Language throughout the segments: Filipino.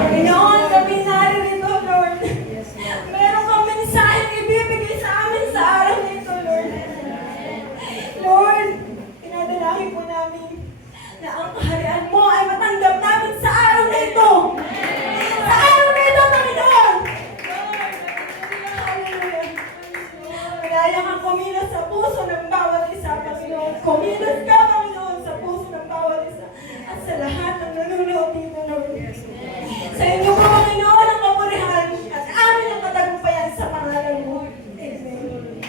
Panginoon, kami naririto, Lord. Meron kang mensaheng ibibigay sa amin sa araw nito, Lord. Lord, pinadalangin po namin na ang kaharian mo ay matanggap namin sa araw na ito. Sa araw na ito, Panginoon! Hallelujah! Kaya kang kumilos sa puso ng bawat isa, Panginoon. Kumilos ka, Panginoon, sa puso ng bawat isa. At sa lahat ng nanonood dito, Lord. Sa inyo po, Panginoon, ang kapurihan at amin ang katagumpayan sa pangalan mo. Amen.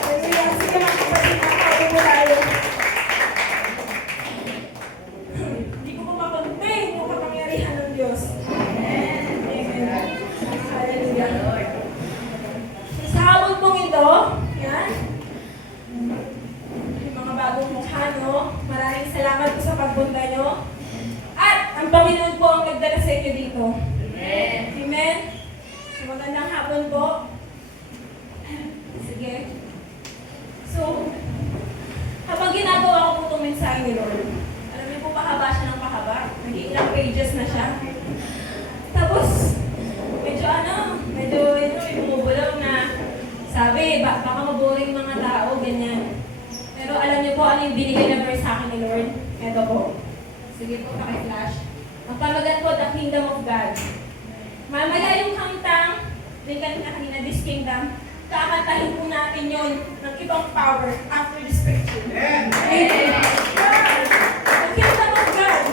Hallelujah. Sige mga kapatid, nakaupo mo tayo. Hindi ko po mapag-pray yung kapangyarihan ng Diyos. Amen. Hallelujah. Sa hapon pong ito, yan, yung mga bagong mukha, no? Maraming salamat po sa pagpunta nyo. At ang Panginoon po ang nagdala sa inyo dito. Amen. Amen. So, magandang hapon po. Sige. So, habang ginagawa ko po itong mensahe ni Lord, alam niyo po, pahaba siya ng pahaba. Nag-iilang pages na siya. Tapos, medyo bumubulong na sabi, baka maboring mga tao, ganyan. Pero alam niyo po ano yung binigay na verse sa akin ni Lord? Ito po. Sige po, paki-flash. Ang pamagat po, The Kingdom of God. Mamaya yung kantang, din kanina, This Kingdom, kakantahin po natin yun ng ibang power after the scripture. Amen! The Kingdom of God.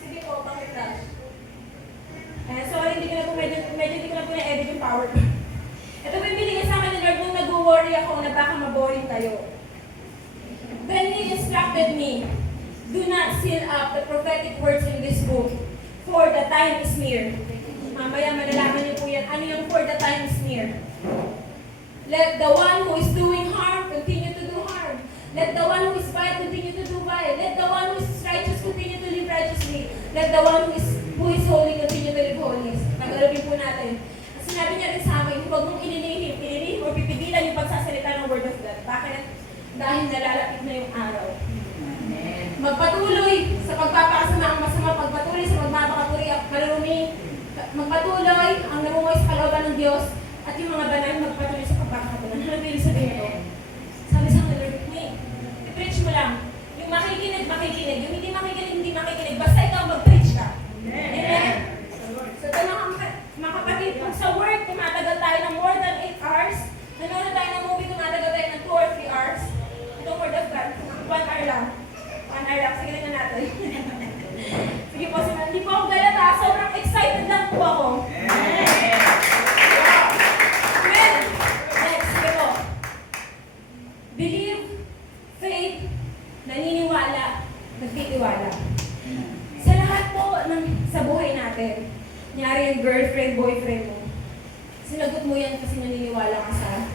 Sige po, paki-flash. Sorry, medyo hindi ko na po na-edit yung power. Ito po yung binigay sa akin ni Lord nung nag-worry ako na baka maboring kayo. Then He instructed me, do not seal up the prophetic words in this book, for the time is near. Mamaya malalaman niyo po yan. Ano yung for the time is near? Let the one who is doing harm continue to do harm. Let the one who is vile continue to do vile. Let the one who is righteous continue to live righteously. Let the one who is holy continue to live holy. Tagalogin po natin. At sinabi niya rin sa akin, huwag mong inilihim o pipigilan yung pagsasalita ng word of God. Bakit? Dahil nalalapit na yung araw. Magpatuloy sa pagpapakasama ang masama, pagpatuloy sa magmapakaturi at marumi, magpatuloy ang namumuhay sa kalooban ng Diyos at yung mga banal magpatuloy sa pagpapakatulan. Ano ba yung sabihin ito? Sabi sa Lord, i-preach mo lang. Yung makikinig, yung hindi makikinig, basta ikaw mag-preach ka. Amen? So ito mga kapatid, kung sa work, tumatagal tayo ng more than 8 hours, nanonood tayo ng movie, tumatagal tayo ng 2 or 3 hours, itong word of God, 1 hour lang. 1 hour lang. Sige rin natin. Sige po, hindi po ako galata. Sobrang excited lang po ako. Amen. Next, sige po. Believe, faith, naniniwala, nagtitiwala. Sa lahat po sa buhay natin, nyari yung girlfriend, boyfriend mo, sinagot mo yan kasi naniniwala ka sa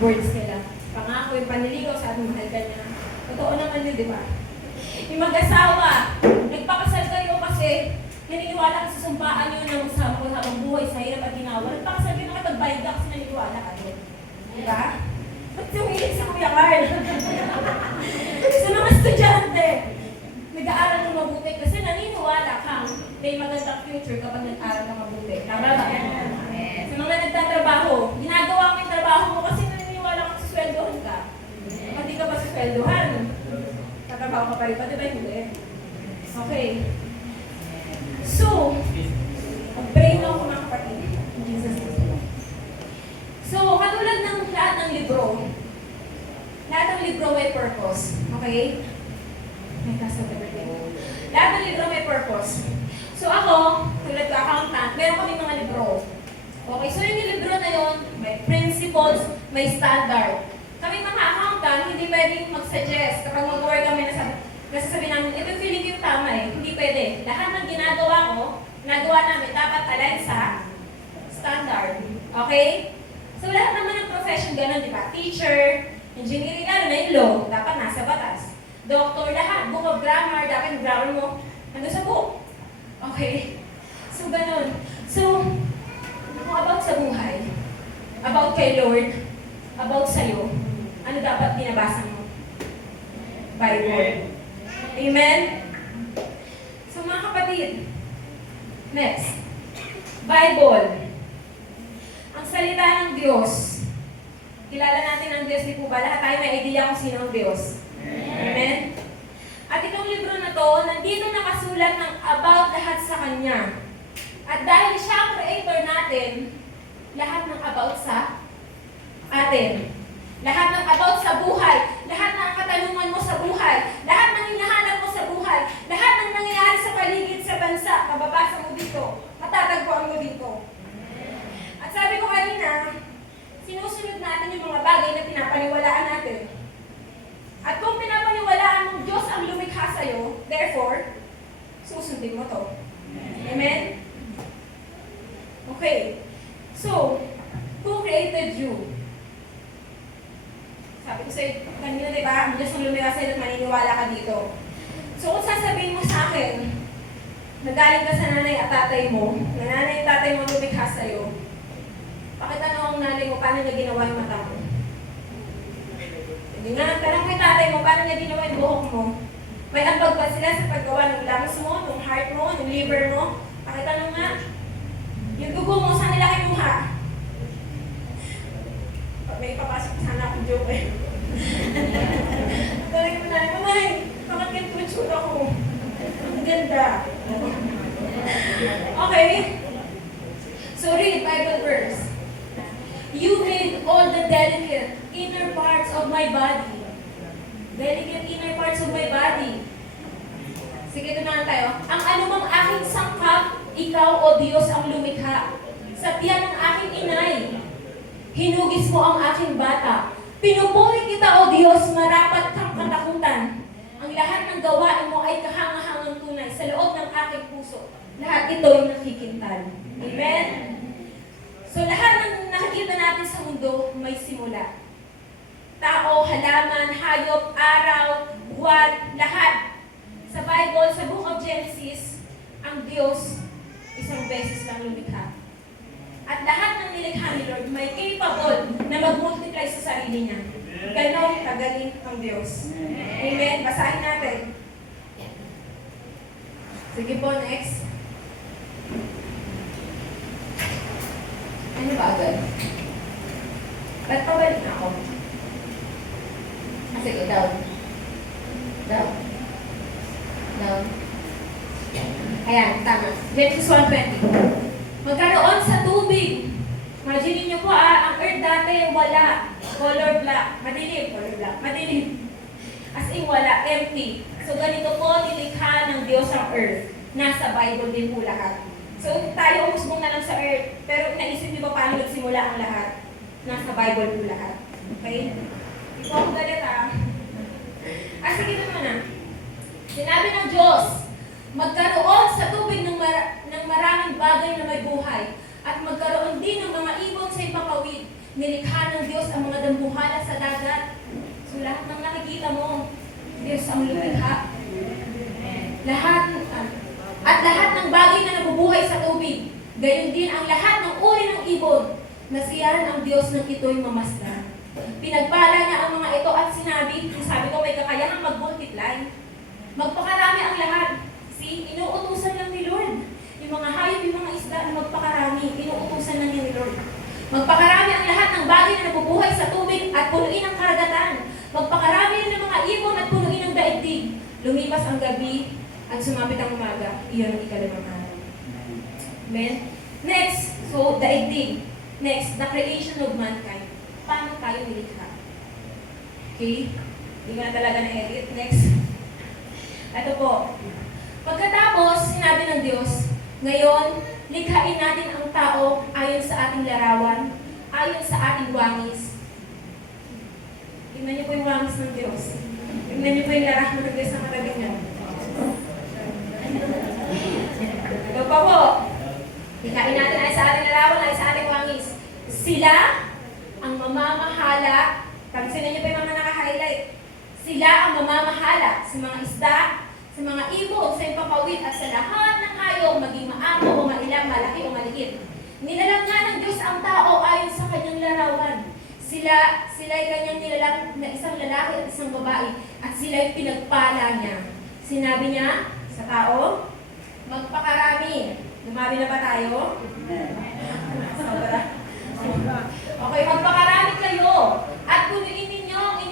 words nila. Pangako yung panliligaw sa ating mahal ka niya. Totoo naman yun, di ba? Yung mag-asawa, nagpakasal kayo kasi naniniwala ka sa sumpaan nyo na magsama ko habang buhay sa hirap at ginawa. Nagpakasal kayo nakapagbayad ka kasi naniniwala ka doon. Diba? Ba't sumilig sa Kuya Carl? Sa mga estudyante, nag-aaral ng mabuti kasi naniniwala kang may magandang future kapag nag-aaral ng mabuti. Tama ba? Sa mga nagtatrabaho, ginagawa mo yung trabaho mo kasi naniniwala kang susweldohan ka. Kapag di ka ba susweldohan, tatrabaho ka pa rin ba? Diba hindi? Okay. So, mag-pray na ako mga kapatid. In Jesus' name. So, katulad ng lahat ng libro may purpose. Okay? May kasabi ba din? Lahat ng libro may purpose. So ako, tulad ko, accountant, meron kami mga libro. Okay, so yung libro na yun, may principles, may standard. Kami mga accountant, hindi pwedeng mag-suggest kapag mag-work kami nasasabi namin, ito feeling ko yung tama eh. Hindi pwede. Lahat ng ginagawa namin dapat align sa standard. Okay? So lahat naman ng profession ganun, di ba? Teacher, engineering, ano na yung law, dapat nasa batas. Doctor, lahat, book of grammar, dapat yung grammar mo, nandun sa book. Okay? So ganun. So, kung about sa buhay, about kay Lord, about sa'yo, ano dapat binabasa mo? Bible. Amen? So mga kapatid, Next. Bible. Ang salita ng Diyos. Kilala natin ang Diyos, di po ba? Lahat tayo may idea kung sino ang Diyos. Amen? At itong libro na to, nandito nakasulat ng about lahat sa Kanya. At dahil siya ang creator natin, lahat ng about sa atin. Lahat ng about sa buhay, lahat ng katanungan mo sa buhay, lahat ng hinahanap mo sa buhay, lahat ng nangyayari sa paligid sa bansa, mababasa mo dito, matatagpuan mo dito. At sabi ko kanina, sinusunod natin yung mga bagay na pinapaniwalaan natin. At kung pinapaniwalaan mong Diyos ang lumikha sa'yo, therefore, susundin mo to. Amen? Okay. So, who created you? Sabi ko sa'yo, kanina diba, ang Diyos ang lumikha sa'yo at maniniwala ka dito. So, kung sasabihin mo sa akin, nagaling ka sa nanay at tatay mo, na nanay at tatay mo lumikha sa'yo, pakitanong ang nanay mo, paano niya ginawa yung mata mo? Hindi nga, tanong mo yung tatay mo, paano niya ginawa yung buhok mo? May ambag ba sila sa paggawa ng lungs mo, ng heart mo, ng liver mo? Pakitanong nga, yung dugo mo, saan nila kinuha? May ipapasok sana akong joke eh. Tanong mo na, mamay, bakit ganito yung tsura ko? Ang ganda. Okay? So read Bible verse. You made all the delicate inner parts of my body. Delicate inner parts of my body. Sige, tunahan tayo. Ang anumang aking sangkap, ikaw o Diyos ang lumikha. Sa tiyan ng aking inay, hinugis mo ang aking bata. Pinupuri kita o Diyos, marapat kang katakutan. Ang lahat ng gawain mo ay kahangahangang tunay sa loob ng aking puso. Lahat ito'y nakikintal. Amen? So lahat ng nakikita natin sa mundo may simula. Tao, halaman, hayop, araw, buwan, lahat. Sa Bible, sa Book of Genesis, ang Diyos isang beses lang lumikha. At lahat ng nilikha ni Lord may capable na mag-multiply sa sarili niya. Ganon kagaling ang Diyos. Amen? Basahin natin. Sige po, next. Ano ba agad? Ba't pabalik na ako? Sige, down. Down. Down. Ayan, tama. Genesis 1:20. Magkaroon sa tubig. Imagine niyo po ang earth dati wala. Color black. Madilim. Color black. Madilim. As in wala. Empty. So ganito po nilikha ng Diyos ang earth. Nasa Bible din po lahat. So tayo umusbong na lang sa earth. Pero naisip niyo ba paano nagsimula ang lahat? Nasa Bible po lahat. Okay? Hindi po ako galit sige naman Sinabi ng Diyos, magkaroon sa tubig ng maraming bagay na may buhay at magkaroon din ng mga ibon sa ipakawid. Nilikha ng Diyos ang mga dambuhala sa dagat. So lahat ng nakikita mo, Diyos ang lumikha. At lahat ng bagay na nabubuhay sa tubig. Gayon din ang lahat ng uri ng ibon. Nasiyahan ang Diyos ng ito'y mamasdan. Pinagpala niya ang mga ito at sabi ko may kakayahang mag-multiply. Magpakarami ang lahat. See, inuutusan lang ni Lord. Yung mga hayop, yung mga isda na magpakarami, inuutusan lang ni Lord. Magpakarami ang lahat ng bagay na nabubuhay sa tubig at punuin ang karagatan. Magpakarami ng mga ibon at punuin ang daigdig. Lumipas ang gabi at sumapit ang umaga. Iyon ang ikalimang araw. Amen? Next, so daigdig. Next, the creation of mankind. Paano tayo nilikha? Okay? Hindi ko na talaga na-edit. Next. Ito po. Pagkatapos, sinabi ng Diyos, ngayon, likhain natin ang tao ayon sa ating larawan, ayon sa ating wangis. Tingnan niyo po yung wangis ng Diyos. Tingnan niyo po yung larawan ng Diyos sa katabi niya. Ito pa po. Likhain natin ayon sa ating larawan, ayon sa ating wangis. Sila ang mamamahala. Pansinan niyo pa yung mga naka-highlight. Sila ang mamamahala sa mga isda, sa mga ibon, sa ipapawid, at sa lahat ng hayop, maging maamo o mailang, malaki o maliit. Nilalang nga ng Diyos ang tao ayon sa kanyang larawan. Sila'y kanyang nilalang na isang lalaki at isang babae, at sila'y pinagpala niya. Sinabi niya sa tao, magpakarami. Dumami na ba tayo? Sobra. Okay, magpakarami kayo. At punuin ninyo ang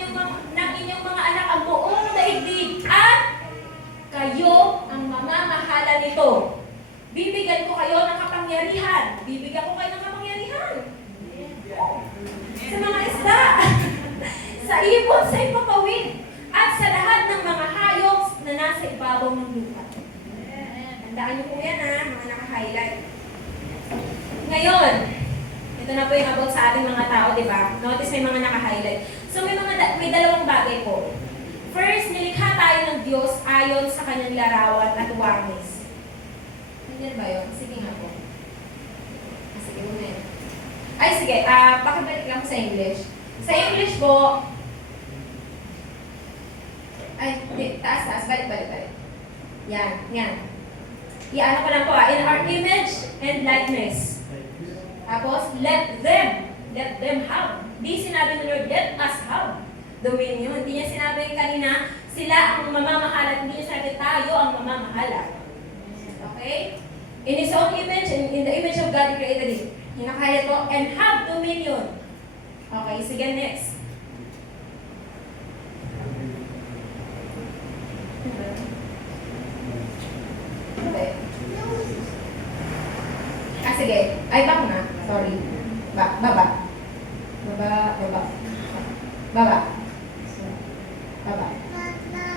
ng inyong mga anak ang buong daigdig. At kayo ang mamamahala nito. Bibigyan ko kayo ng kapangyarihan. Bibigyan ko kayo ng kapangyarihan. Sa mga isda. Sa ibon, sa ipapawid. At sa lahat ng mga hayop na nasa ibabaw ng lupa. Tandaan niyo po yan mga naka-highlight. Ngayon, ito na po yung about sa ating mga tao, di ba? Notice may mga naka-highlight. So may dalawang bagay po. First, nilikha tayo ng Diyos ayon sa kanyang larawan at wangis. Nandiyan ba yun? Sige nga po. Sige muna yun. Ay, sige. Pakibalik lang po sa English. Sa English po, taas. Balik. Yan. Iano ko lang po in our image and likeness. Tapos, let them have. Di sinabi ng Lord, let us have dominion. Hindi niya sinabi kanina, sila ang mamamahala. Hindi niya sinabi, tayo ang mamamahala. Okay? In His own image, in the image of God, He created it. Hinakaya to, and have dominion. Okay, sige, next. Okay. Sige. Ay, back na. Sorry. Baba.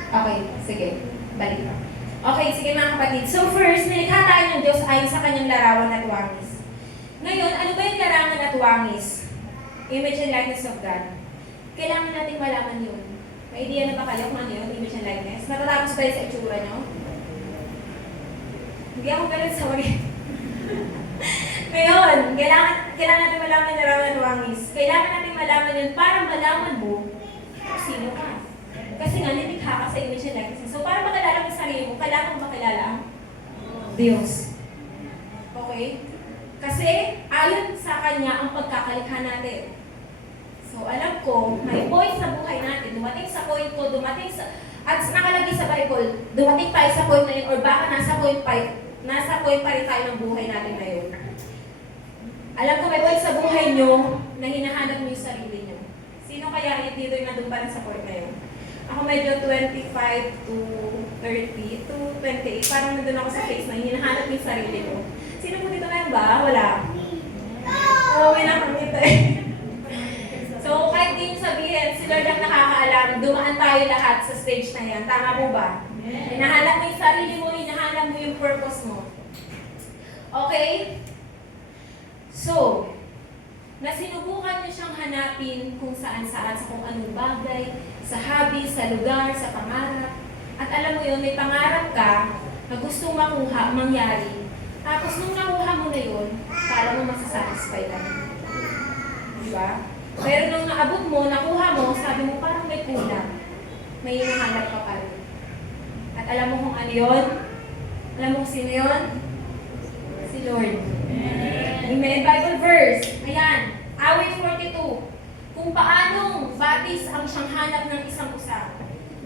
Okay, sige. Balik. Okay, sige mga kapatid. So first, nilikha tayo ng Diyos ayon sa kanyang larawan at wangis. Ngayon, ano ba yung larawan at wangis? Image and likeness of God. Kailangan natin malaman yun. May idea na ba kayo kung ano yun, image and likeness? Matatapos ba yun sa itsura nyo? Hindi ako ganun sa wagi. Ngayon, kailangan natin malaman yung larawan at wangis. Kailangan natin malaman yun para malaman mo kung sino ka. Kasi nga, nilikha ka sa image and likeness. So, para makilala mo sa sarili mo, kailangan mo makilala ang Diyos. Okay? Kasi, ayon sa Kanya ang pagkakalikha natin. So, alam ko, may point sa buhay natin, dumating sa point ko, at nakalagay sa Bible, dumating tayo sa point na yun, or baka nasa point pa rin tayo ng buhay natin ngayon. Alam ko, may point sa buhay nyo na hinahanap nyo yung sarili nyo. Sino kaya dito yung nandun pa rin sa point na yun? Ako medyo 25 to 30 to 28. Parang nandun ako sa phase na hinahanap yung sarili ko. Sino po dito ngayon ba? Wala. May nakamit So, kahit di nyo sabihin, si Lord ang nakakaalam, dumaan tayo lahat sa stage na yan. Tama po ba? Hinahanap mo yung sarili mo, hinahanap mo yung purpose mo. Okay? So, nasinubukan niyo siyang hanapin kung saan-saan, sa kung anong bagay, sa hobby, sa lugar, sa pangarap. At alam mo yun, may pangarap ka na gustong mangyari. Tapos nung nakuha mo na yun, para mo masasatisfy ka na. Diba? Pero nung naabot mo, nakuha mo, sabi mo parang may kulang. May hinahanap ka pa rin. At alam mo kung ano yun? Alam mo kung sino yun? Si Lord. Amen. Bible verse. Ayan. Awit 42. Kung paanong batis ang siyang hanap ng isang usa.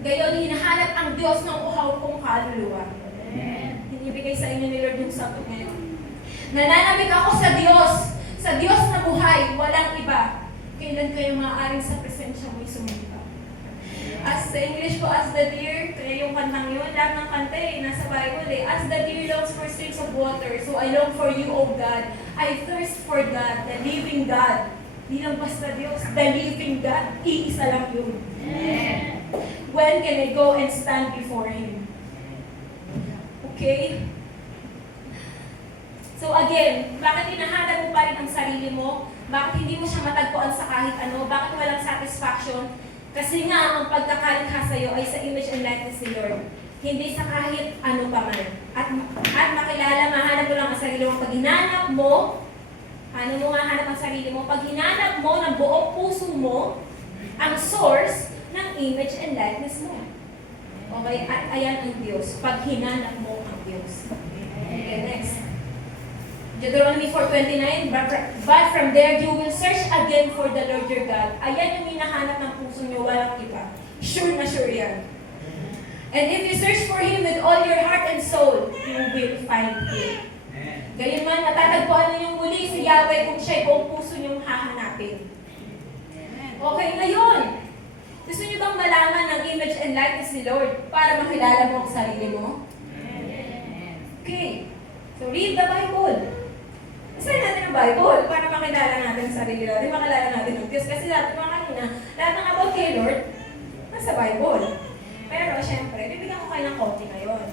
Gayon, hinahanap ang Diyos ng uhaw kong kaluluwa. Hinibigay sa inyo ni Lord yung sagot ngayon. Nananabik ako sa Diyos na buhay, walang iba. Kailan kayo maaaring sa presensya mo'y sumimba. As sa English po, as the deer, kaya yung kantang yun, lahat ng kanta nasa Bible as the deer longs for streams of water, so I long for you, O God. I thirst for God, the living God. Di lang basta Diyos, the living God, iisa lang yun. When can I go and stand before Him? Okay? So again, bakit hinahanap mo pa rin ang sarili mo? Bakit hindi mo siya matagpuan sa kahit ano? Bakit walang satisfaction? Kasi nga, ang pagkakalikha sa'yo ay sa image and likeness ni Lord. Hindi sa kahit ano pa man. At makilala, mahanap mo lang ang sarili mo. Pag hinanap mo, ano mo nga hanap ang sarili mo? Pag hinanap mo ng buong puso mo, ang source ng image and likeness mo. Okay? At ayan ang Diyos. Pag hinanap mo ang Diyos. Okay, next. Deuteronomy 4:29, but from there you will search again for the Lord your God. Ayan yung hinahanap ng puso nyo, walang iba. Sure na sure yan. And if you search for Him with all your heart and soul, you will find Him. Gayunman, matatagpuan ninyong muli si Yahweh kung siya'y buong puso niyong hahanapin. Okay, ngayon, gusto niyo bang malaman ng image and likeness ni Lord para makilala mo ang sarili mo? Okay. So, read the Bible. Basahin natin ang Bible para makilala natin ang sarili natin, makilala natin ang Diyos. Kasi dati mga kanina, lahat ng about kay Lord, nasa Bible. Pero, syempre, bibigyan ko kayo ng konti ngayon.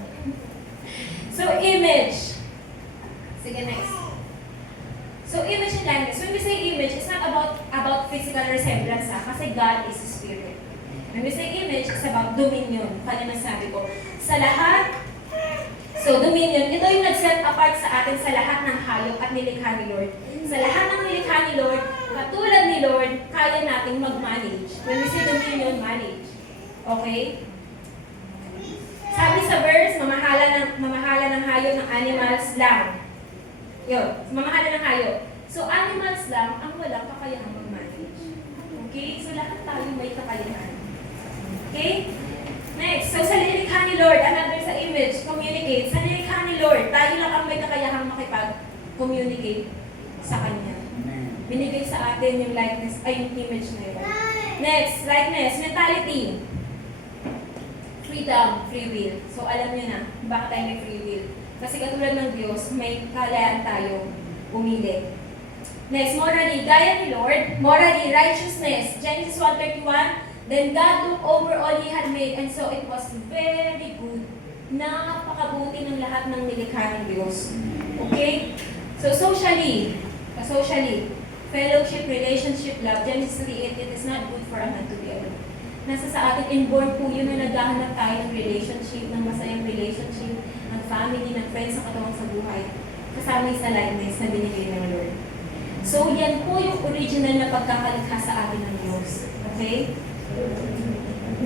So, image. Sige, next. So, image and likeness. When we say image, it's not about physical resemblance, kasi God is a spirit. When we say image, it's about dominion. Kanina sabi ko, sa lahat, so dominion, ito yung nag-set apart sa atin sa lahat ng hayop at nilikha ni Lord. Sa lahat ng nilikha ni Lord, katulad ni Lord, kaya nating mag-manage. When we say dominion, manage. Okay? Sabi sa verse, mamahala ng hayop ng animals lang. Yun, mamahala ng hayop. So, animals lang ang walang kakayahang mag-manage. Okay? So, lahat tayo may kakayahan. Okay? Next, so sa nilikha ni Lord, another sa image, communicate. Sa nilikha ni Lord, tayo lang ang may kakayahang makipag-communicate sa Kanya. Binigay sa atin yung likeness, ay yung image na yun. Next, likeness, mentality. Freedom, free will. So alam nyo na, bakit tayo may free will. Kasi katulad ng Diyos, may kalayaan tayo umili. Next, morally, gaya ni Lord. Morally, righteousness. Genesis 1:31, then God looked over all He had made, and so it was very good. Napakabuti ng lahat ng nilikha ng Diyos. Okay? So socially, fellowship, relationship, love, Genesis 3:8, it is not good for a man to be alone. Nasa sa atin, inborn po yun na naghahanap tayo ng relationship, ng masayang relationship, ng family, ng friends sa katawang sa buhay. Kasama sa likeness na binigay ng Lord. So, yan po yung original na pagkakalikha sa atin ng Diyos. Okay?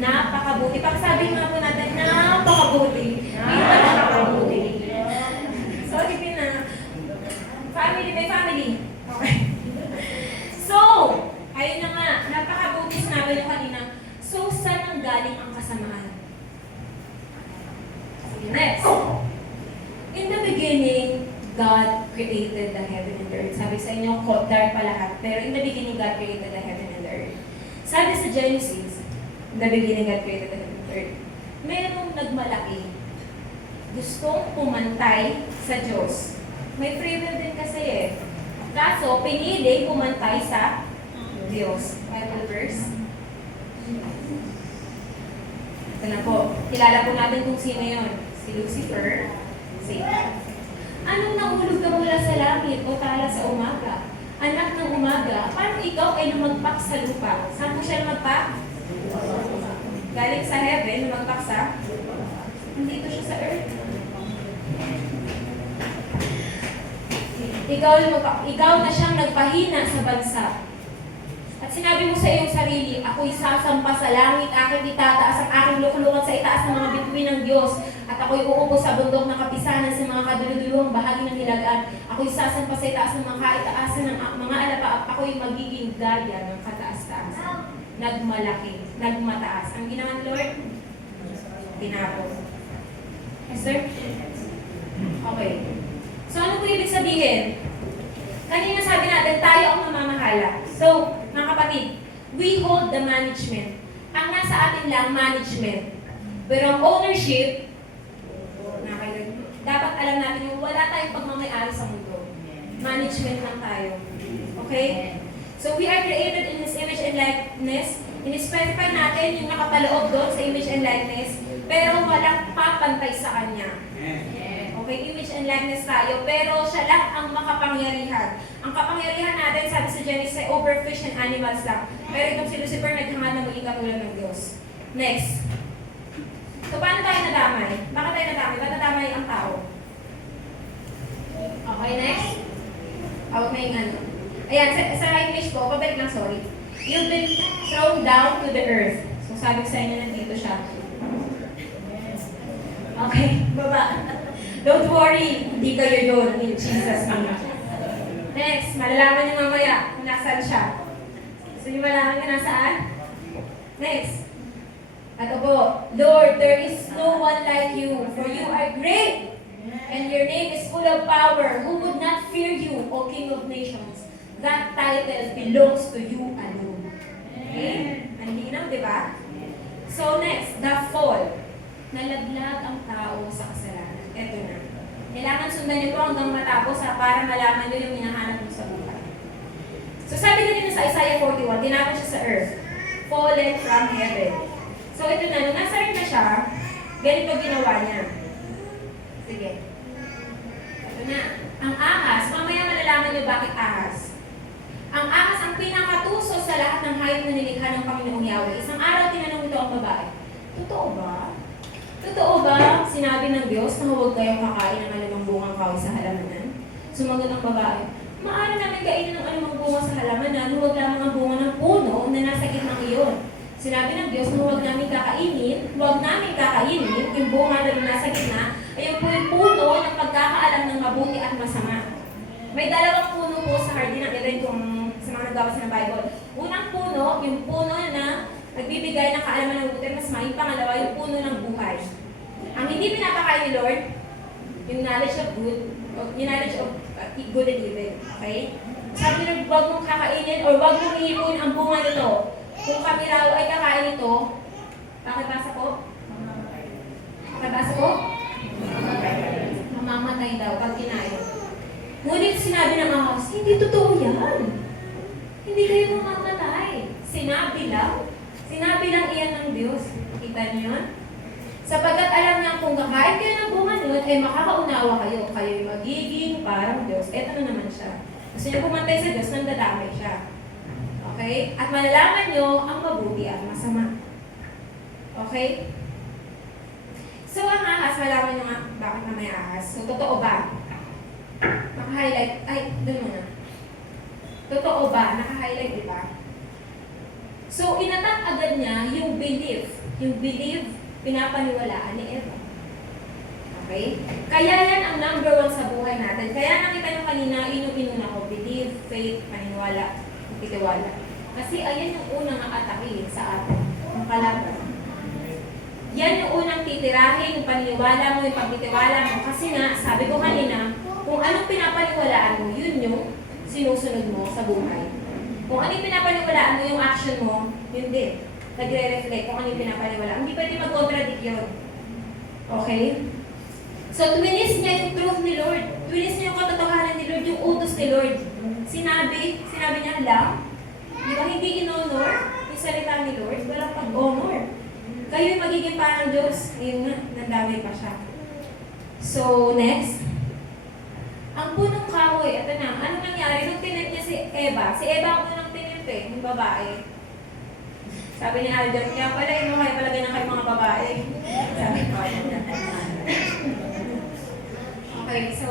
Napakabuti. Pagsabi nga po natin, napakabuti. Napakabuti. Sorry, Pina. Family, may family. Okay. So, ayun na nga, napakabuti sinabi niyo kanina. So, saan ang galing ang kasamaan? Sige, next. In the beginning, God created the heaven and the earth. Sabi sa inyo, dark pa lahat. Pero in the beginning, God created the heaven and the earth. Sabi sa Genesis, in the beginning, God created the heaven and the earth. Merong nagmalaki. Gustong pumantay sa Diyos. May free will din kasi eh. Kaso, pinili pumantay sa Diyos. Bible verse. Ito na po. Kilala po natin kung sino yun. Si Lucifer, Satan. Anong nahulog ka mula sa langit o tala sa umaga? Anak ng umaga, paano ikaw ay lumagpak sa lupa? Saan mo siya lumagpak? Galing sa heaven, lumagpak sa? Nandito siya sa earth. Ikaw na siyang nagpahina sa bansa. At sinabi mo sa iyong sarili, ako'y sasampa sa langit, aking itataas ang aking luklukan sa itaas ng mga bituin ng Diyos, at ako'y uupo sa bundok ng kapisanan sa mga kadululuhang bahagi ng hilagaan. Ako'y sasampa sa itaas ng mga kaitaasan ng mga alapa, at ako'y magiging gaya ng kataas-taasan. Nagmalaki, nagmataas. Ang ginawa ni Lord? Tinapos. Yes, sir? Okay. So, ano po ibig sabihin? Kanina sabi natin, tayo ang mamamahala. So, mga kapatid, we hold the management. Ang nasa atin lang, management. Pero ang ownership, dapat alam natin yung wala tayong pagmamayari sa mundo. Management lang tayo. Okay? So, we are created in His image and likeness. In-specify natin yung nakapaloob doon sa image and likeness, pero walang papantay sa Kanya. Okay, image and likeness tayo, pero siya lang ang makapangyarihan. Ang kapangyarihan natin, sabi sa Genesis, ay over fish and animals lang. Pero itong si Lucifer naghangad na maging katulad ng Diyos. Next. So, paano tayo nadamay? Bakit tayo nadamay? Ba't nadamay ang tao? Okay, next. Out na yung ano. Ayan, sa image ko, pabalik lang, sorry. You've been thrown down to the earth. So, sabi ko sa inyo, nandito siya. Okay, baba. Don't worry, hindi kayo yun in Jesus' name. Next, malalaman niyo mamaya kung nasaan siya. Gusto niyo malaman kung nasaan? Next. Ito po, Lord, there is no one like you, for you are great. And your name is full of power. Who would not fear you, O King of Nations? That title belongs to you alone. Okay? Ang linaw, di ba? So next, the fall. Nalaglag ang tao sa kasalanan. Ito na. Kailangan sundan niyo ito hanggang matapos para malaman niyo yung hinahanap mo sa buhay. So sabi na dito sa Isaiah 41, tinapos siya sa earth. Fallen from heaven. So ito na, nung nasa earth na siya, ganito ginawa niya. Sige. Ito na. Ang ahas, mamaya malalaman niyo bakit ahas. Ang ahas ang pinakatuso sa lahat ng hayop na nilikha ng Panginoong Yahweh. Isang araw tinanong ito ang babae, totoo ba? Totoo ba sinabi ng Diyos na huwag kayong kakain ng anumang bungang kahoy sa halamanan? Sumagot ang babae, maaari namin kainin ng anumang bunga sa halamanan, huwag lamang ang bunga ng puno na nasa gitnang iyon. Sinabi ng Diyos na huwag namin kakainin yung bunga na nasa gitna, ayun po yung puno ng pagkakaalam ng mabuti at masama. May dalawang puno po sa hardin ng Eden kung sa mga naggawas ng Bible. Unang puno, yung puno na nagbibigay ng kaalaman ng mabuti at masama. Yung pangalawa, yung puno ng buhay. Ang hindi pinapakain ni Lord, yung knowledge of good, yung knowledge of good and evil. Okay? Sabi na, huwag mong kakainin or huwag mong ihipon ang bunga nito. Kung kami raw ay kakain ito, pakibasa po? Pakibasa po? Mamamatay daw pag kinain. Ngunit sinabi ng ahas, hindi totoo yan. Hindi kayo mamamatay. Sinabi lang iyan ng Diyos. Kita niyo yun? Sapagkat alam niya kung kakain kayo ng bunga nun, ay makakaunawa kayo. Kayo'y magiging parang Diyos. Eto na naman siya. Gusto niya pumantay sa Diyos, nandadamay siya. Okay? At malalaman niyo ang mabuti at masama. Okay? So, ang ahas, malaman niyo nga bakit na may ahas. So, totoo ba? Naka-highlight. Ay, doon muna. Totoo ba? Naka-highlight, di ba? So, inatak agad niya yung belief. Yung belief, pinapaniwalaan ni Eva. Okay? Kaya yan ang number 1 sa buhay natin. Kaya nakita nyo kanina, inuna ko, believe, faith, paniniwala, titiwala. Kasi ayan yung unang atake sa atin. Ang kalaban. Yan yung unang titirahin, yung paniniwala mo, yung pagtitiwala mo. Kasi nga, sabi ko kanina, kung anong pinapaniwalaan mo, yun yung sinusunod mo sa buhay. Kung ano yung pinapaniwalaan mo, yung action mo, yun din. Nagre-reflect kung ano yung pinapaniwalaan. Hindi pwede mag-contradict yun. Okay? So, twinis niya yung truth ni Lord. Twinis niya yung katotohanan ni Lord, yung utos ni Lord. Sinabi niya lang, di ba hindi in-honor yung salita ni Lord? Walang pag-honor. Kayo yung magiging parang Diyos. Ngayon nga, nandamay pa siya. So, next. Ang punong kahoy, ito na, ano nangyari? Nung tinip niya si Eva. Si Eva ang unang tinip yung babae. Sabi ni Alden, kaya pala, kaya pala ganyan kayo mga babae. Sabi ko, okay, so,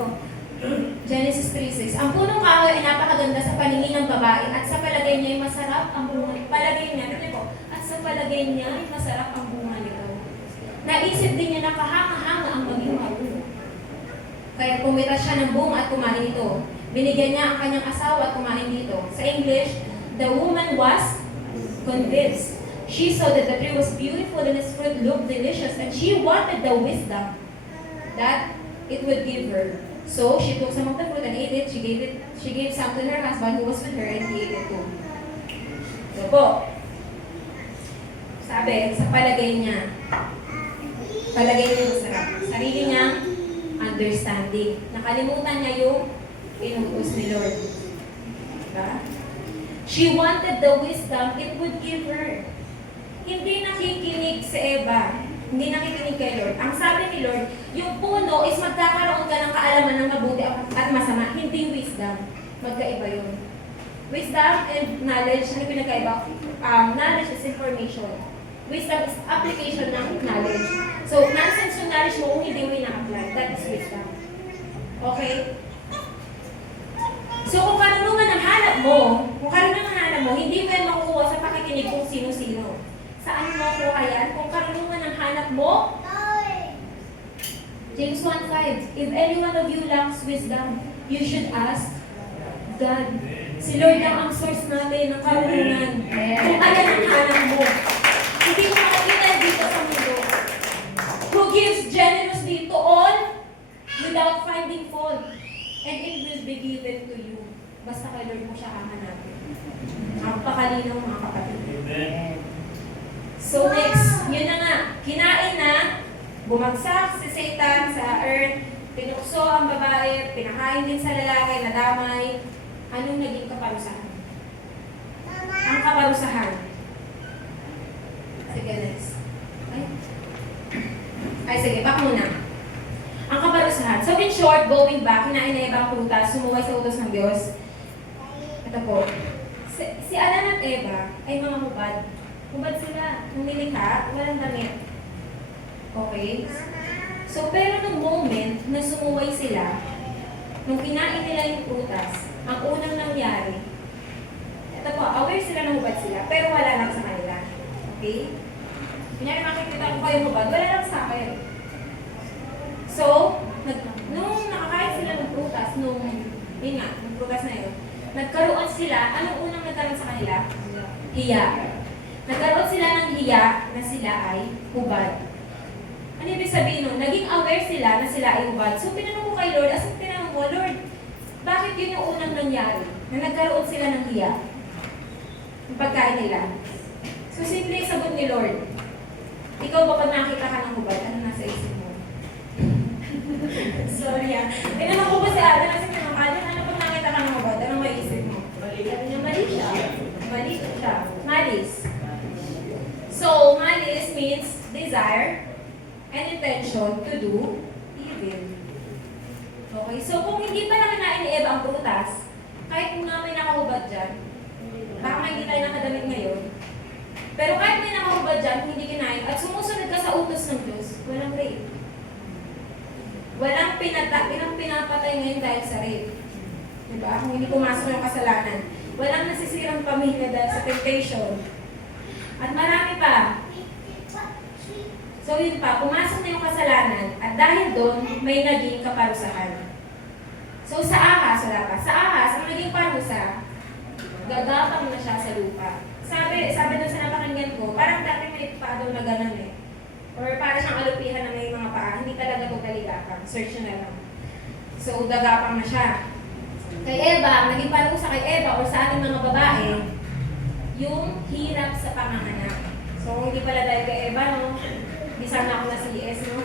Genesis 3:6. Ang punong kahoy ay napakaganda sa paningin ng babae at sa palagay niya ay masarap ang bunga. Palagay niya, ito po, at sa palagay niya ay masarap ang bunga nito. Naisip din niya na kahanga-hanga ang maging mauna. Kaya pumitas siya ng bunga at kumain ito. Binigyan niya ang kanyang asawa at kumain dito. Sa English, the woman was convinced. She saw that the tree was beautiful and its fruit looked delicious, and she wanted the wisdom that it would give her. So she took some of the fruit and ate it. She gave some to her husband who was with her, and he ate it too. So po, sabi, sa palagay niya masarap. Sarili niyang understanding. Nakalimutan niya yung inutos ni Lord. Diba? She wanted the wisdom it would give her. Hindi nakikinig si Eva. Hindi nakikinig kay Lord. Ang sabi ni Lord, yung puno is magkakaroon ka ng kaalaman ng mabuti at masama. Hindi wisdom. Magkaiba yun. Wisdom and knowledge, ano pinagkaiba? Knowledge is information. Wisdom is application ng knowledge. So, nonsense yung knowledge mo kung hindi mo ina-apply. That is wisdom. Okay? So, kung karunungan ang hanap mo, hindi mo yan makukuha sa pakikinig kung sino-sino. Saan mo makukuha yan? Kung karunungan ang hanap mo, James 1:5, if any one of you lacks wisdom, you should ask God. Si Lord lang ang source natin ng karunungan. Kung ayan ang hanap mo, hindi mo makakita dito sa mundo. Who gives generously to all with given to you. Basta kay Lord mo siya hahanapin. Napakalinaw mga kapatid. Amen. So next, yun na nga, kinain na, bumagsak si Satan sa earth, tinukso ang babae, pinakain din sa lalaki, nadamay. Anong naging kaparusahan? Ang kaparusahan. Sige, next. Ay, sige, back muna. Ang kaparusahan. So in short, going back, kinain na ibang prutas, sumuway sa utos ng Diyos. Ito po. Si Adan at Eva ay mga hubad. Hubad sila. Nung nilikha, walang damit. Okay? So, pero nung moment na sumuway sila, nung kinain nila yung prutas, ang unang nangyari, ito po, aware sila na hubad sila, pero wala lang sa kanila. Okay? Kunyari makikita ko kayo hubad, wala lang sa akin. So, nung nakakain sila ng prutas, nung prutas na yun, nagkaroon sila, anong unang nagkaroon sa kanila? Hiya. Nagkaroon sila ng hiya na sila ay hubad. Ano ibig sabihin nun? Naging aware sila na sila ay hubad. So, pinanong ko kay Lord, as in tinanong mo, Lord, bakit yun yung unang nangyari? Na nagkaroon sila ng hiya? Yung pagkain nila. So, simple yung sagot ni Lord. Ikaw ba pag nakita ka ng hubad, ano nasa isip mo? Sorry ah. Tinanong ko ba si Adan, kasi tinanong Adan, ano pag nakita ka ng hubad, anong maisip mo? Sabi niya, mali siya. Mali siya. Malis. So, malis means desire and intention to do evil. Okay, so kung hindi pa na kinain ni Eva ang prutas, kahit kung nga may nakahubad dyan, baka may hindi tayo nakadamit ngayon, pero kahit may nakahubad dyan, kung hindi kinain, at sumusunod ka sa utos ng Diyos, walang rape. Walang pinapatay ngayon dahil sa rape. Diba? Kung hindi pumasok yung kasalanan. Walang nasisirang pamilya dahil sa temptation. At marami pa. So yun pa, pumasok na yung kasalanan at dahil doon, may naging kaparusahan. So sa ahas, wala pa. Sa ahas, ang naging parusa, gagapang na siya sa lupa. Sabi doon sa napakinggan ko, parang dati may paa na gano'n eh. Or para siyang alupihan na may mga paa, hindi talaga ito galigapang. Search nyo na lang. So gagapang na siya. Kay Eva, ang naging parusa kay Eva o sa ating mga babae, yung hirap sa panganganak. So hindi pala dahil kay Eva, no? Hindi sana ako na CS, no?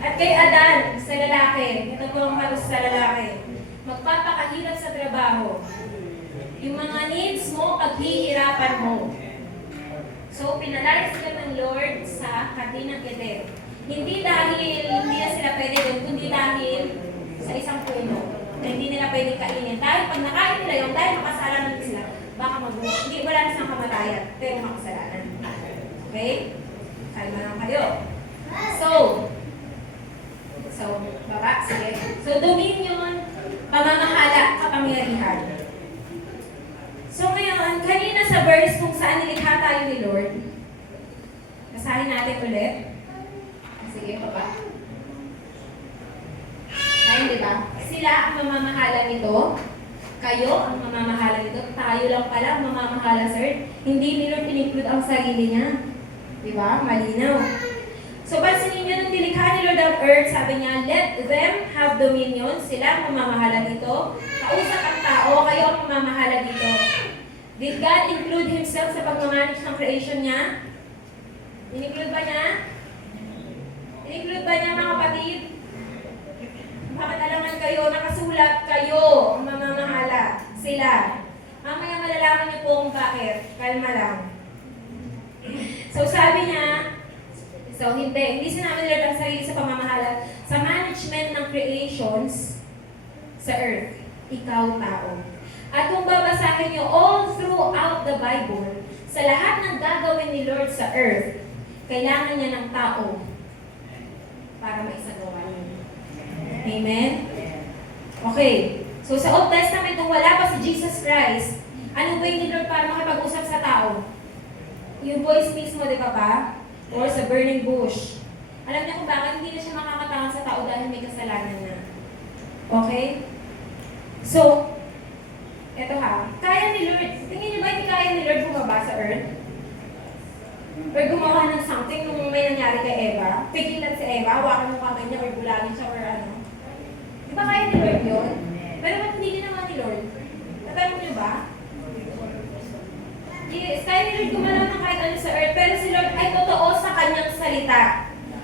At kay Adan, sa lalaki, ito po ang parusa sa lalaki, magpapakahirap sa trabaho. Yung mga needs mo, paghihirapan mo. So, pinalay sila ng Lord sa Hadinang Eden. Hindi dahil hindi na sila pwede doon, kundi dahil sa isang puno na hindi nila pwede kainin. Dahil pag nakain nila yun, dahil makasalanan sila, baka hindi wala na silang kamatayan, pero makasalanan. Okay? Kalma lang kayo. So, baba, sige. So, dominion, pamamahala, kapangyarihan. So ngayon, kanina sa verse kung saan nilikha tayo ni Lord, basahin natin ulit. Sige, baba. Ayun, di ba? Sila ang mamamahala nito. Kayo ang mamamahala nito. Tayo lang pala ang mamamahala, sir. Hindi ni Lord in-include ang sarili niya. Di ba? Malinaw. So, pansinin niyo nung nilikha ni Lord ang earth, sabi niya, let them have dominion. Sila ang mamamahala dito. Kausap ang tao, kayo ang mamamahala dito. Did God include Himself sa pagmamanage ng creation niya? In-include ba niya? In-include ba niya, mga kapatid? Bakit alangan kayo, nakasulat kayo, ang mamamahala, sila. Mamaya malalaman niyo po kung bakit. Kalma lang. So sabi niya, hindi sinabi nila ang sarili sa pamamahala. Sa management ng creations sa earth, ikaw tao. At kung babasahin niyo all throughout the Bible, sa lahat ng gagawin ni Lord sa earth, kailangan niya ng tao para maisagawa niya. Amen? Okay. So sa Old Testament, kung wala pa si Jesus Christ, anong way ni Lord para makipag-usap sa tao? Yung voice mismo, di ba ba? Or sa burning bush. Alam niyo kung bakit hindi na siya makakatangan sa tao dahil may kasalanan na. Okay? So, eto ha, kaya ni Lord, tingin niyo ba hindi kaya ni Lord bumaba sa earth? Or gumawa ng something nung may nangyari kay Eva? Pigilan si Eva, hawakan mo kamay niya or bulangin siya or ano? Di ba kaya ni Lord yun? Pero ba't hindi ginawa ni Lord? Natanong niyo ba? Yes, kaya ni Lord gumalaw ng kahit ano sa earth, pero si Lord ay totoo sa kanyang salita.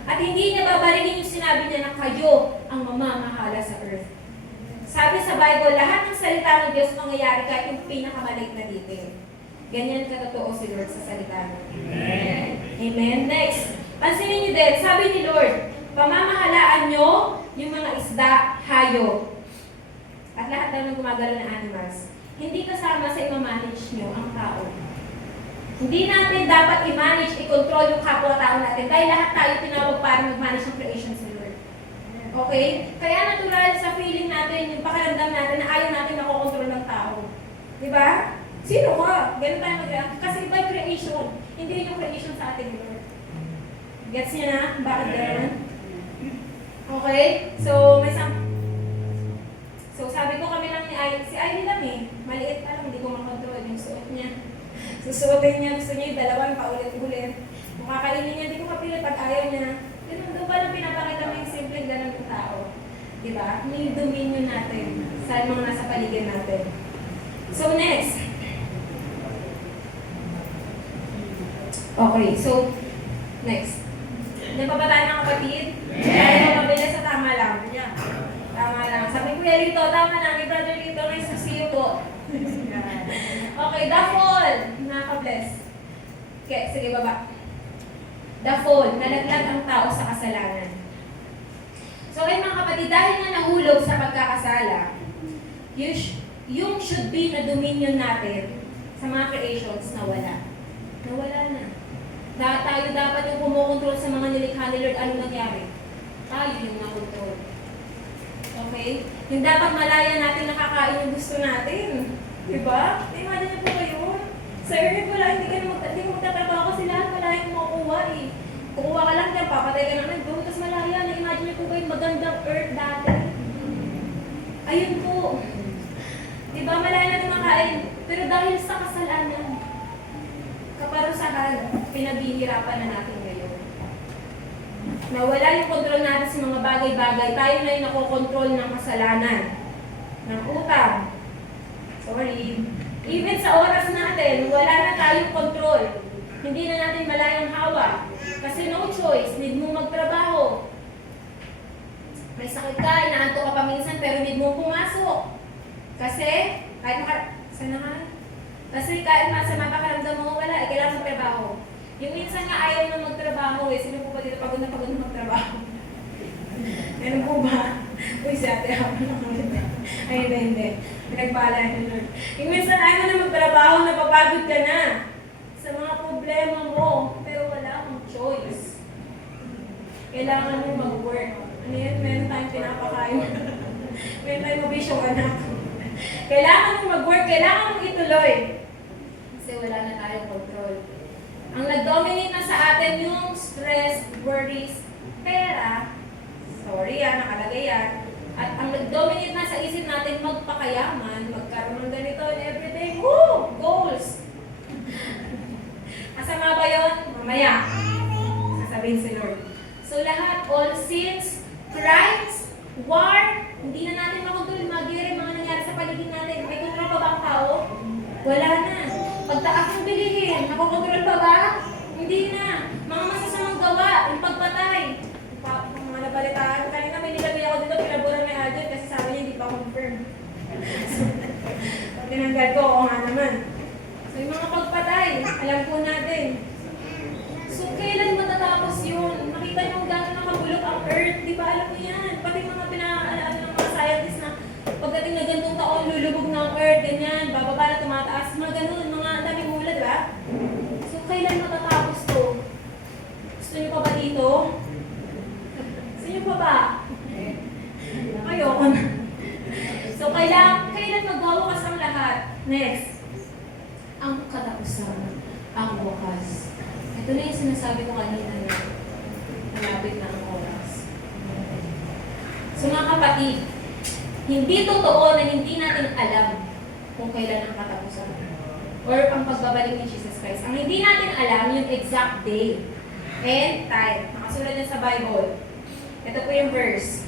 At hindi niya babalikin yung sinabi niya na kayo ang mamamahala sa earth. Sabi sa Bible, lahat ng salita ng Diyos mangyayari kahit yung pinakamaliit na detail. Ganyan katotoo si Lord sa salita niya. Amen. Amen. Next, pansinin niyo din, sabi ni Lord, pamamahalaan niyo yung mga isda, hayop, at lahat daw ng gumagalaw na animals. Hindi kasama sa i-manage niyo ang tao. Hindi natin dapat i-manage, i-control yung kapwa-tao natin dahil lahat tayo tinawag para mag-manage ng creation sa Lord. Okay? Kaya natural sa feeling natin, yung pakiramdam natin na ayaw natin makokontrol ng tao. Di ba? Sino ka? Ganun tayo mag-react. Kasi iba yung creation. Hindi yung creation sa ating Lord. Gets niya na? Bakit gano'n? Okay? So, sabi ko kami lang ni Ivy. Si Ivy lang eh. Maliit pa lang, hindi ko makontrol yung suot niya. Susuotin niya, gusto niya yung dalawa, yung paulit-ulit. Kung kakainin niya, hindi ko kapilit pag ayaw niya. Ganun, doon pa lang pinapakita mo yung simpleng ganun ng tao. Diba? Yung dominion natin sa mga nasa paligid natin. So, next. Okay, so, next. Napapataan ng kapatid? Yes! Ay, mabilis sa tama lang. Tama lang. Sabi ko yan Lito, tama lang. Ni Brother Lito, nice to see you po. Okay, the fall. Nakaka-bless. Okay, sige, baba. The fall. Nalaglag ang tao sa kasalanan. So, ay mga kapatid, dahil nga nahulog sa pagkakasala, yung should be na dominion natin sa mga creations nawala. Nawala na. Tayo dapat yung kumukontrol sa mga nilikha ni Lord. Ano nangyari? Tayo yung nakontrol. Okay? Yung dapat malaya natin nakakain yung gusto natin. Diba? Imagine niyo po kayo. Sa earth, wala, hindi mo magtatrabaho kasi lahat wala yung makukuha eh. Kukuha ka lang dyan, papatay ka naman doon. Tapos malaya na, imagine niyo po kayo magandang earth dati. Ayun po. Diba? Malaya natin makain. Pero dahil sa kasalanan, kaparusahan, pinaghihirapan na natin ngayon. Nawala yung kontrol natin sa mga bagay-bagay. Tayo na yung nakokontrol ng kasalanan. Ng utang. Sorry. Even sa oras natin, wala na tayong kontrol. Hindi na natin malayang hawak. Kasi no choice, need mo magtrabaho. May sakit ka, inaanto ka pa minsan, pero need mo pumasok. Kasi, kasi kahit masama pakaramdam mo, wala, kailangan magtrabaho. Yung minsan nga ayaw na magtrabaho eh, sino po ba dito pagod na magtrabaho? Meron po ba? Uy, si ate ako na ay, hindi. Pinagpala ni Lord. Yung minsan ayaw na magtrabaho, napapagod ka na sa mga problema mo, pero wala akong choice. Kailangan mo mag-work. Ano yan? Meron tayong pinapakain. Meron tayong mabisyong anak. Kailangan mo mag-work, kailangan mo ituloy. Kasi wala na tayong control. Ang nag-dominate na sa atin yung stress, worries, pera. Sorry nakalagay yan. At ang nag-dominate na sa isip natin, magpakayaman, magkaroon ng ganito and everything. Woo! Goals! Masama ba yun? Mamaya. Sasabihin si Lord. So lahat, all sins, crimes, war, hindi na natin makontrol, magiri, mga nangyari sa paligid natin. May kontrol pa ba ang tao? Wala na. Pagtaas ng bilihin, nakokontrol pa ba? Hindi na. Mga masasamang gawa, yung pagpatay. Mga nabalitaan, kanina may nilagay ako dito, pinaburan may agent kasi sabi niya hindi pa confirm. Pag tinanggal ko, oo nga naman. So yung mga pagpatay, alam po natin. So kailan matatapos yun? Makita niyo kung gano'n nakabulok ang earth, di ba alam mo yan? Pati mga pinaalaan ng mga scientists na pagdating na gantong taon, lulubog ng earth, ganyan, bababa na tumataas, mga ganun, mga daming hula, di ba? So kailan matatapos to? Gusto niyo pa ba dito? Gusto niyo pa ba? Ayoko na. So kailan magwawakas ang lahat? Next. Ang katapusan, ang wakas. Ito na yung sinasabi ko kanina na malapit na ang oras. So mga kapatid, hindi totoo na hindi natin alam kung kailan ang katapusan or ang pagbabalik ni Jesus Christ. Ang hindi natin alam yung exact day and time. Nakasulat yan sa Bible. Ito po yung verse.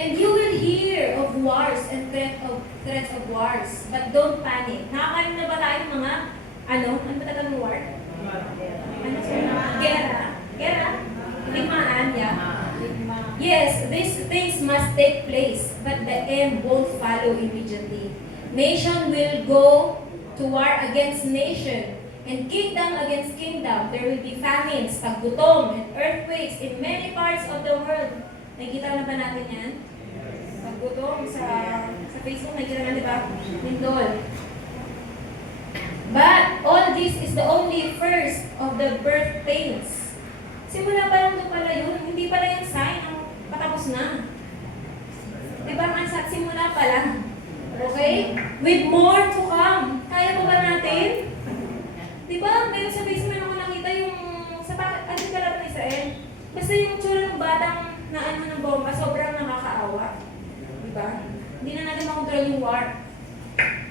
And you will hear of wars and threats of wars, but don't panic. Nakakaroon na ba tayo ng mga, ano ba tagal ng war? Ano Gera? Gera? Digmaan, yeah. Yes, these things must take place, but the end won't follow immediately. Nation will go to war against nation, and kingdom against kingdom. There will be famines, paggutom, and earthquakes in many parts of the world. Nakikita na ba natin yan? Paggutom sa Facebook, nakikita na, di ba? Lindol. But all this is the only first of the birth pains. Simula pa lang doon pala yun, hindi pala yung sign ang patapos na. Diba ang simula pa lang? Okay? With more to come. Kaya pa ba natin? Diba? Meron sa basement ako nakita yung sa ano ka lang ng Israel. Basta yung tsura ng batang na ano ng bomba, sobrang nakakaawa. Diba? Hindi na natin makontrol yung war.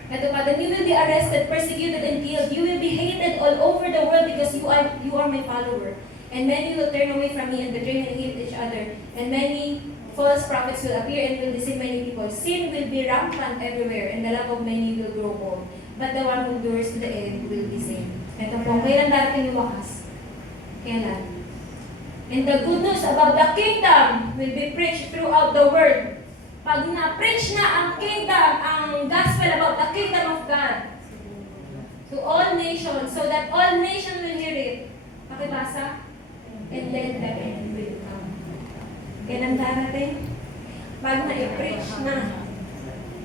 Ito pa, then you will be arrested, persecuted, and killed. You will be hated all over the world because you are my follower. And many will turn away from me and betray and hate each other. And many false prophets will appear and will deceive many people. Sin will be rampant everywhere, and the love of many will grow cold. But the one who endures to the end will be saved. Ito po, kailan darating yung wakas? Kailan? And the good news about the kingdom will be preached throughout the world. Pag na-preach na ang kingdom, ang gospel about the kingdom of God to all nations, so that all nations will hear it. Pakibasa? And then the end will come. Kailan darating? Pag na-preach na.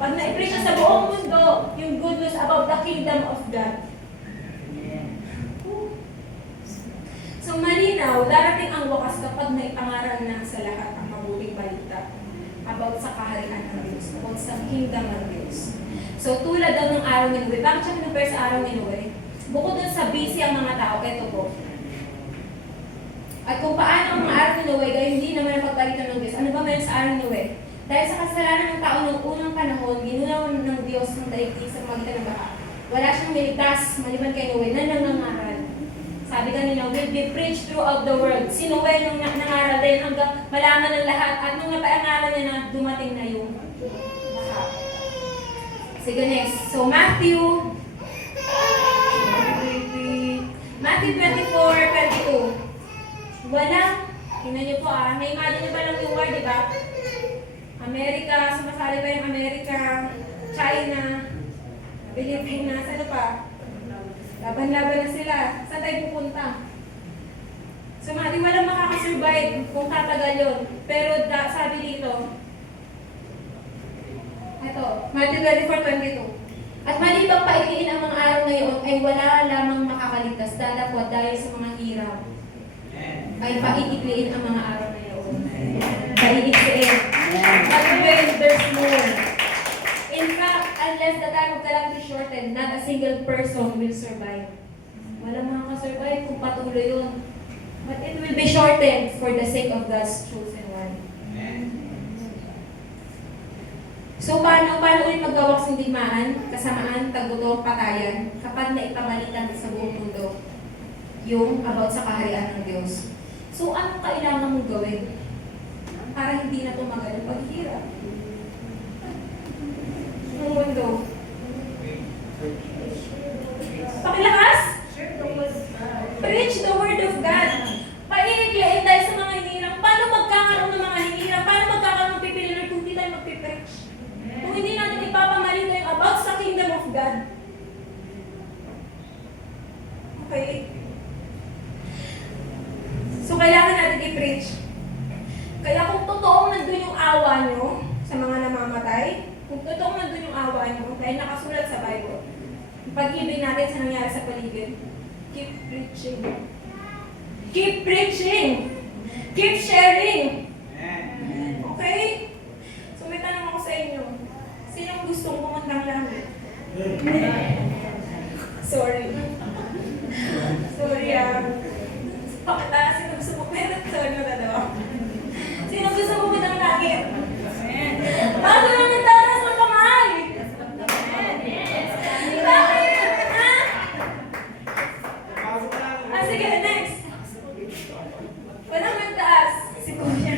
Pag na-preach na sa buong mundo, yung good news about the kingdom of God. So malinaw, darating ang wakas kapag naipangaral na sa lahat ang mabuting balita about sa kaharian ng Diyos, about sa kingdom ng Diyos. So tulad daw ng araw ni Noe, bakit siya pinag sa araw ni Noe? Bukod dun sa busy ang mga tao, ito po. At kung paano ang mga araw ni Noe, gayun hindi naman ang pagpalitan ng Diyos. Ano ba meron sa araw ni Noe? Dahil sa kasalanan ng tao ng unang panahon, ginunaw ng Diyos ng daigdig sa magitan ng baha. Wala siyang niligtas, maliban kay Noe, na nangangaral. Sabi kanina, will be preached throughout the world. Si Noe nung nangaral din hanggang malaman ng lahat at nung napaangaral niya na dumating na yung baha. Sige, next. So, Matthew 24:22. Walang, tingnan niyo po na-imagine niyo ba lang yung war, di ba? Amerika, sumasali pa yung Amerika, China, Pilipinas, ano pa? Laban-laban na sila. Saan tayo pupunta? So, walang makakasurvive kung tatagal yun. Pero sabi dito, ito, Matthew 24:22. At malibang paikiin ang mga araw ngayon ay wala lamang makakaligtas dadapot dahil sa mga hirap. Ay paiikliin ang mga araw na yun. Paiikliin. But when there's more. In fact, unless the time of calamity is shortened, not a single person will survive. Walang makakasurvive kung patuloy yun. But it will be shortened for the sake of God's chosen one. So, paano ulit magwawakas ng digmaan, kasamaan, tagutom, patayan, kapag naipabalitan sa buong mundo yung about sa kaharian ng Diyos? So, anong kailangan mong gawin para hindi na tumagal ang paghihirap ng mundo? Pakilakas? Preach the word of God. Paiiglain tayo sa mga hinirang. Paano magkakaroon ng mga hinirang? Paano magkakaroon ng pipilinan kung hindi tayo magpipreach? Kung hindi natin ipapamalit tayo about sa kingdom of God. Okay? So, kailangan natin i-preach. Kaya kung totoong nandun yung awa nyo sa mga namamatay, kung totoong nandun yung awa nyo, dahil nakasulat sa Bible, yung pag-ibig natin sa nangyari sa paligid, keep preaching. Keep preaching. Keep sharing. Okay? So may tanong ako sa inyo. Sinong gustong pumuntang langit? Sorry. Sorry Pakita, sino gusto mo? Sorry mo tatawa. Sino gusto mo pumuntang langit? Bago na nagtatas ng kamay! Bakit? Ha? Sige, next. Walang magtaas. Si Kuya.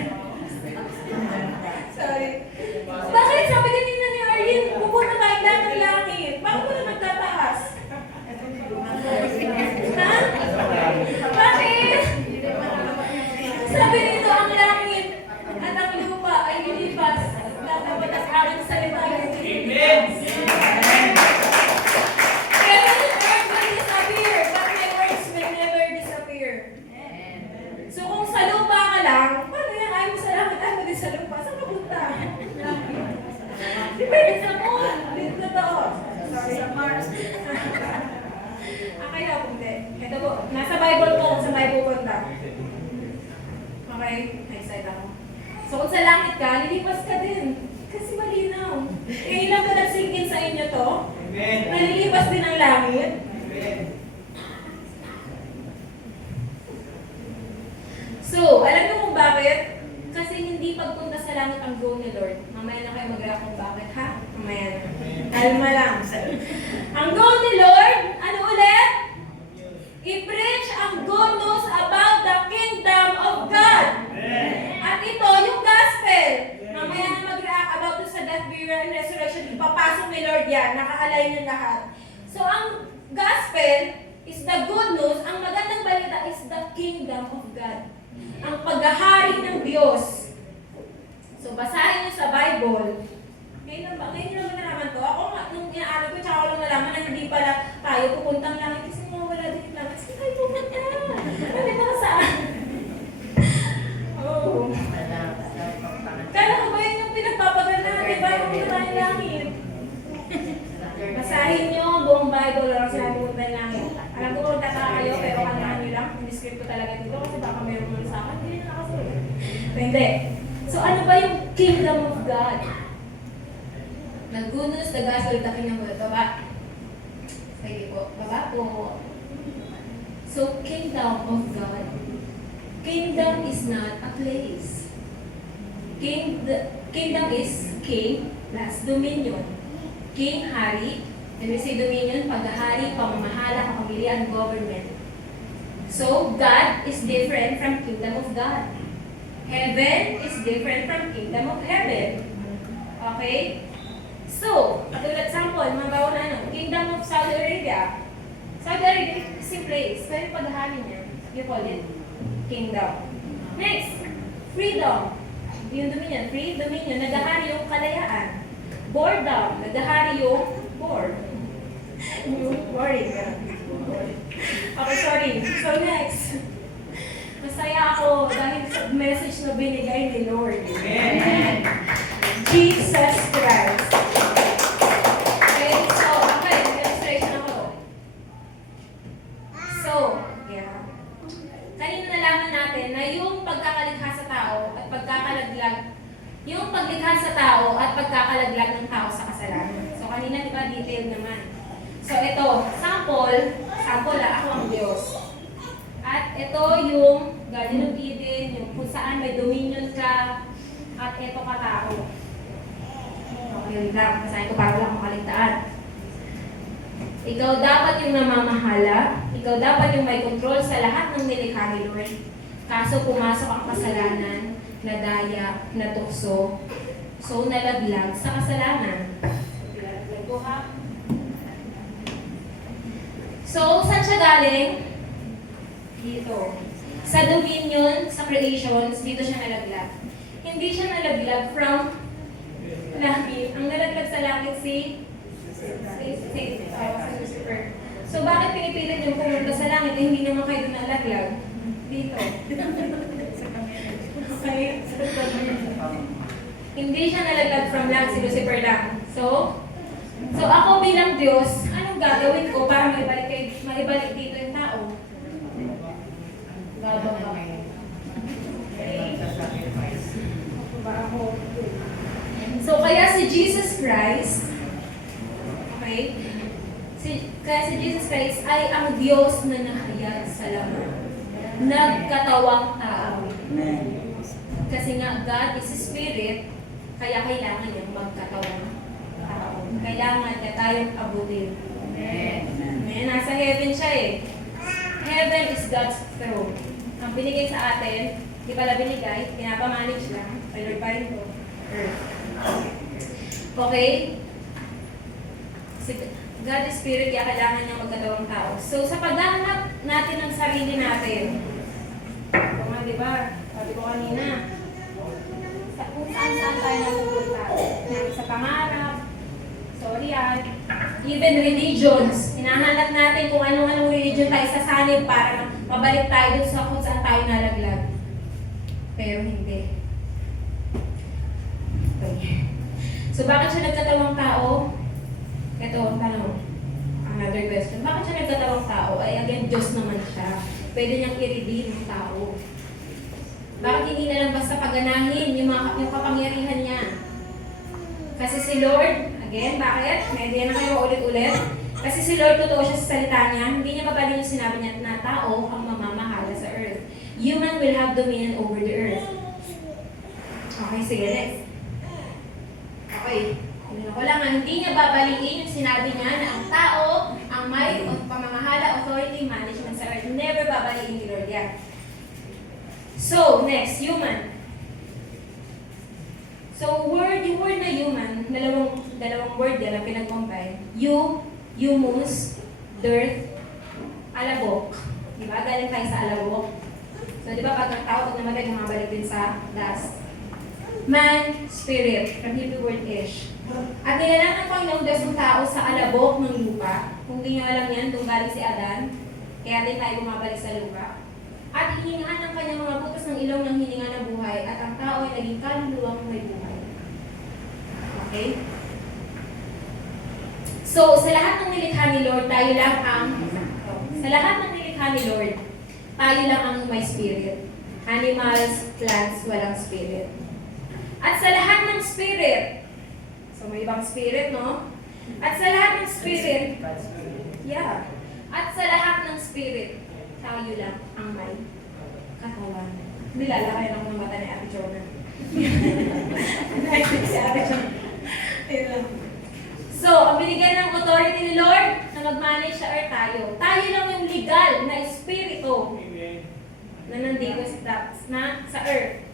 Sorry. Depende sa moon. Dito totoo. Sorry. Sa Mars. Kaya po, hindi. Ito po, nasa Bible po, sa Bible punta. Okay, excited ako. So kung sa langit ka, lilipas ka din. Kasi malinaw. Ngayon lang ba nagsingkin sa inyo to? Amen. Nalilipas din ang langit? Amen. So, alam niyo kung bakit? Kasi hindi pagpunta sa langit ang goal ni Lord. Mamaya na kayo mag-react kung bakit, ha? Mamaya na. Kalma lang. Ang goal ni Lord, ano ulit? I-preach ang good news about the kingdom of God. At ito, yung gospel. Mamaya na mag-react about sa death, burial, and resurrection. Ipapasok ni Lord yan. Naka-align yung lahat. So, ang gospel is the good news. Ang magandang balita is the kingdom of God. Ang paghahari ng Diyos. So, basahin niyo sa Bible. Ngayon nyo naman nalaman to. Ako nga, nung inaaral ko, tsaka ko lang nalaman na hindi pala tayo pupuntang langit kasi mawawala din yung langit. Sige tayo pupunta. Ano ba saan? Oh. Kala ko ba yun yung pinagpapagana? Diba yung pupunta tayo langit? Basahin nyo buong Bible or sinabi pupunta ng langit. Alam ko kung tataka kayo, pero kanaan nyo lang. Hindi script ko talaga dito kasi baka mayroon mo sa akin. Hindi na nakasulat. Hindi. So ano ba yung kingdom of God? Nag-good news, nag-gospel, the kingdom of God. Baba. Sige po. Baba po. So, kingdom of God. Kingdom is not a place. Kingdom is king plus dominion. King, hari. When we say dominion, paghahari, pamamahala, kapamilya, government. So, God is different from kingdom of God. Heaven is different from kingdom of heaven. Okay? So, katulad example, mabawa na ano, kingdom of Saudi Arabia. Saudi Arabia is a place, pero paghahari niya, you call it kingdom. Next, freedom. Yung dominion, free dominion, nagahari yung kalayaan. Boredom, nagahari yung bored. Boring. Okay, sorry. So next. Masaya ako dahil sa message na binigay ni Lord. Amen. Jesus Christ. Okay, so, okay, illustration ako. So, yeah. Kanina nalaman natin na yung pagkakalikha sa tao at pagkakalaglag, yung paglikha sa tao at pagkakalaglag ng tao sa kasalanan. So, kanina, di ba, detailed naman. So, ito, sample ako ang Diyos. At ito yung Garden of Eden, yung kung saan may dominion ka, at ito ka tao. Okay, lang, kasahin ko para lang makaligtaan. Ikaw dapat yung namamahala, ikaw dapat yung may control sa lahat ng nilikha ni Lord. Kaso pumasok ang kasalanan, nadaya, natukso, so nalaglag sa kasalanan. Nalaglag ko ha? So, saan siya galing? Dito. Sa dominion, sa creations, dito siya nalaglag. Hindi siya nalaglag from langit. Ang nalaglag sa langit si Lucifer. So, bakit pinipilit yung pumunta sa langit? Eh, hindi naman kayo nalaglag. Dito. Okay? Hindi siya nalaglag from langit si Lucifer lang. So ako bilang Diyos, anong gagawin ko para maibalik dito yung tao? Gagawin ko. So, kaya si Jesus Christ, okay, kaya si Jesus Christ ay ang Diyos na nahayag sa laman. Nagkatawang tao. Kasi nga, God is Spirit, kaya kailangan niyang magkatawang tao. Kailangan niya tayong abutin. Amen. Nasa heaven siya eh. Heaven is God's throne. Ang binigay sa atin, di pala binigay, pinapamanage lang, pero pa rin po, earth. Okay? God is Spirit, kaya kailangan niya magkatawang tao. So, sa paghahanap natin ng sarili natin, di ba? Sabi ko kanina, kung saan tayo napupunta. Sa pangarap, sorry even religions. Hinahanap natin kung anong religion tayo sasanib para mabalik tayo dun sa kung saan tayo nalaglag. Pero hindi. Okay. So bakit siya nagkatawang tao? Ito ang tanong. Another question. Bakit siya nagkatawang tao? Ay again, Diyos naman siya. Pwede niyang i-redeem yung tao. Bakit hindi na lang basta paganahin yung kapangyarihan niya? Kasi si Lord, again, bakit? May na kayo ulit-ulit. Kasi si Lord, totoo siya sa salita niya. Hindi niya mabalin yung sinabi niya na tao ang mamamahala sa earth. Human will have dominion over the earth. Okay, sige, next. Okay. Wala nga, hindi niya babaliin yung sinabi niya na ang tao ang may pamamahala, authority, management sa earth. Never babaliin ni Lord yan. So, next, human. So, yung word na human, dalawang word yan na pinag-combine. Humus, dirt, alabok. Diba? Galing tayo sa alabok. So, diba pag ang tao, pag namatay, bumabalik din sa dust. Man, spirit, from Hebrew word ish. At nilalang ng Panginoon Diyos ng tao sa alabok ng lupa. Kung di nyo alam yan, doon galing si Adan. Kaya din tayo bumabalik sa lupa. At hiningaan ng kanyang mga butas ng ilong ng hininga ng buhay. At ang tao ay naging kaluluwang may buhay. Okay? So, sa lahat ng nilikha ni Lord, tayo lang ang... Sa lahat ng nilikha ni Lord, tayo lang ang may spirit. Animals, plants, walang spirit. At sa lahat ng spirit, so may ibang spirit, no? At sa lahat ng spirit, yeah. At sa lahat ng spirit, tayo lang ang may katawan. Nilalakay lang ng mata ni Ate Jonah. Si Ate Jonah. So, ang binigyan ng authority ni Lord na mag-manage sa earth tayo. Tayo lang yung legal na espiritu na nandito sa earth.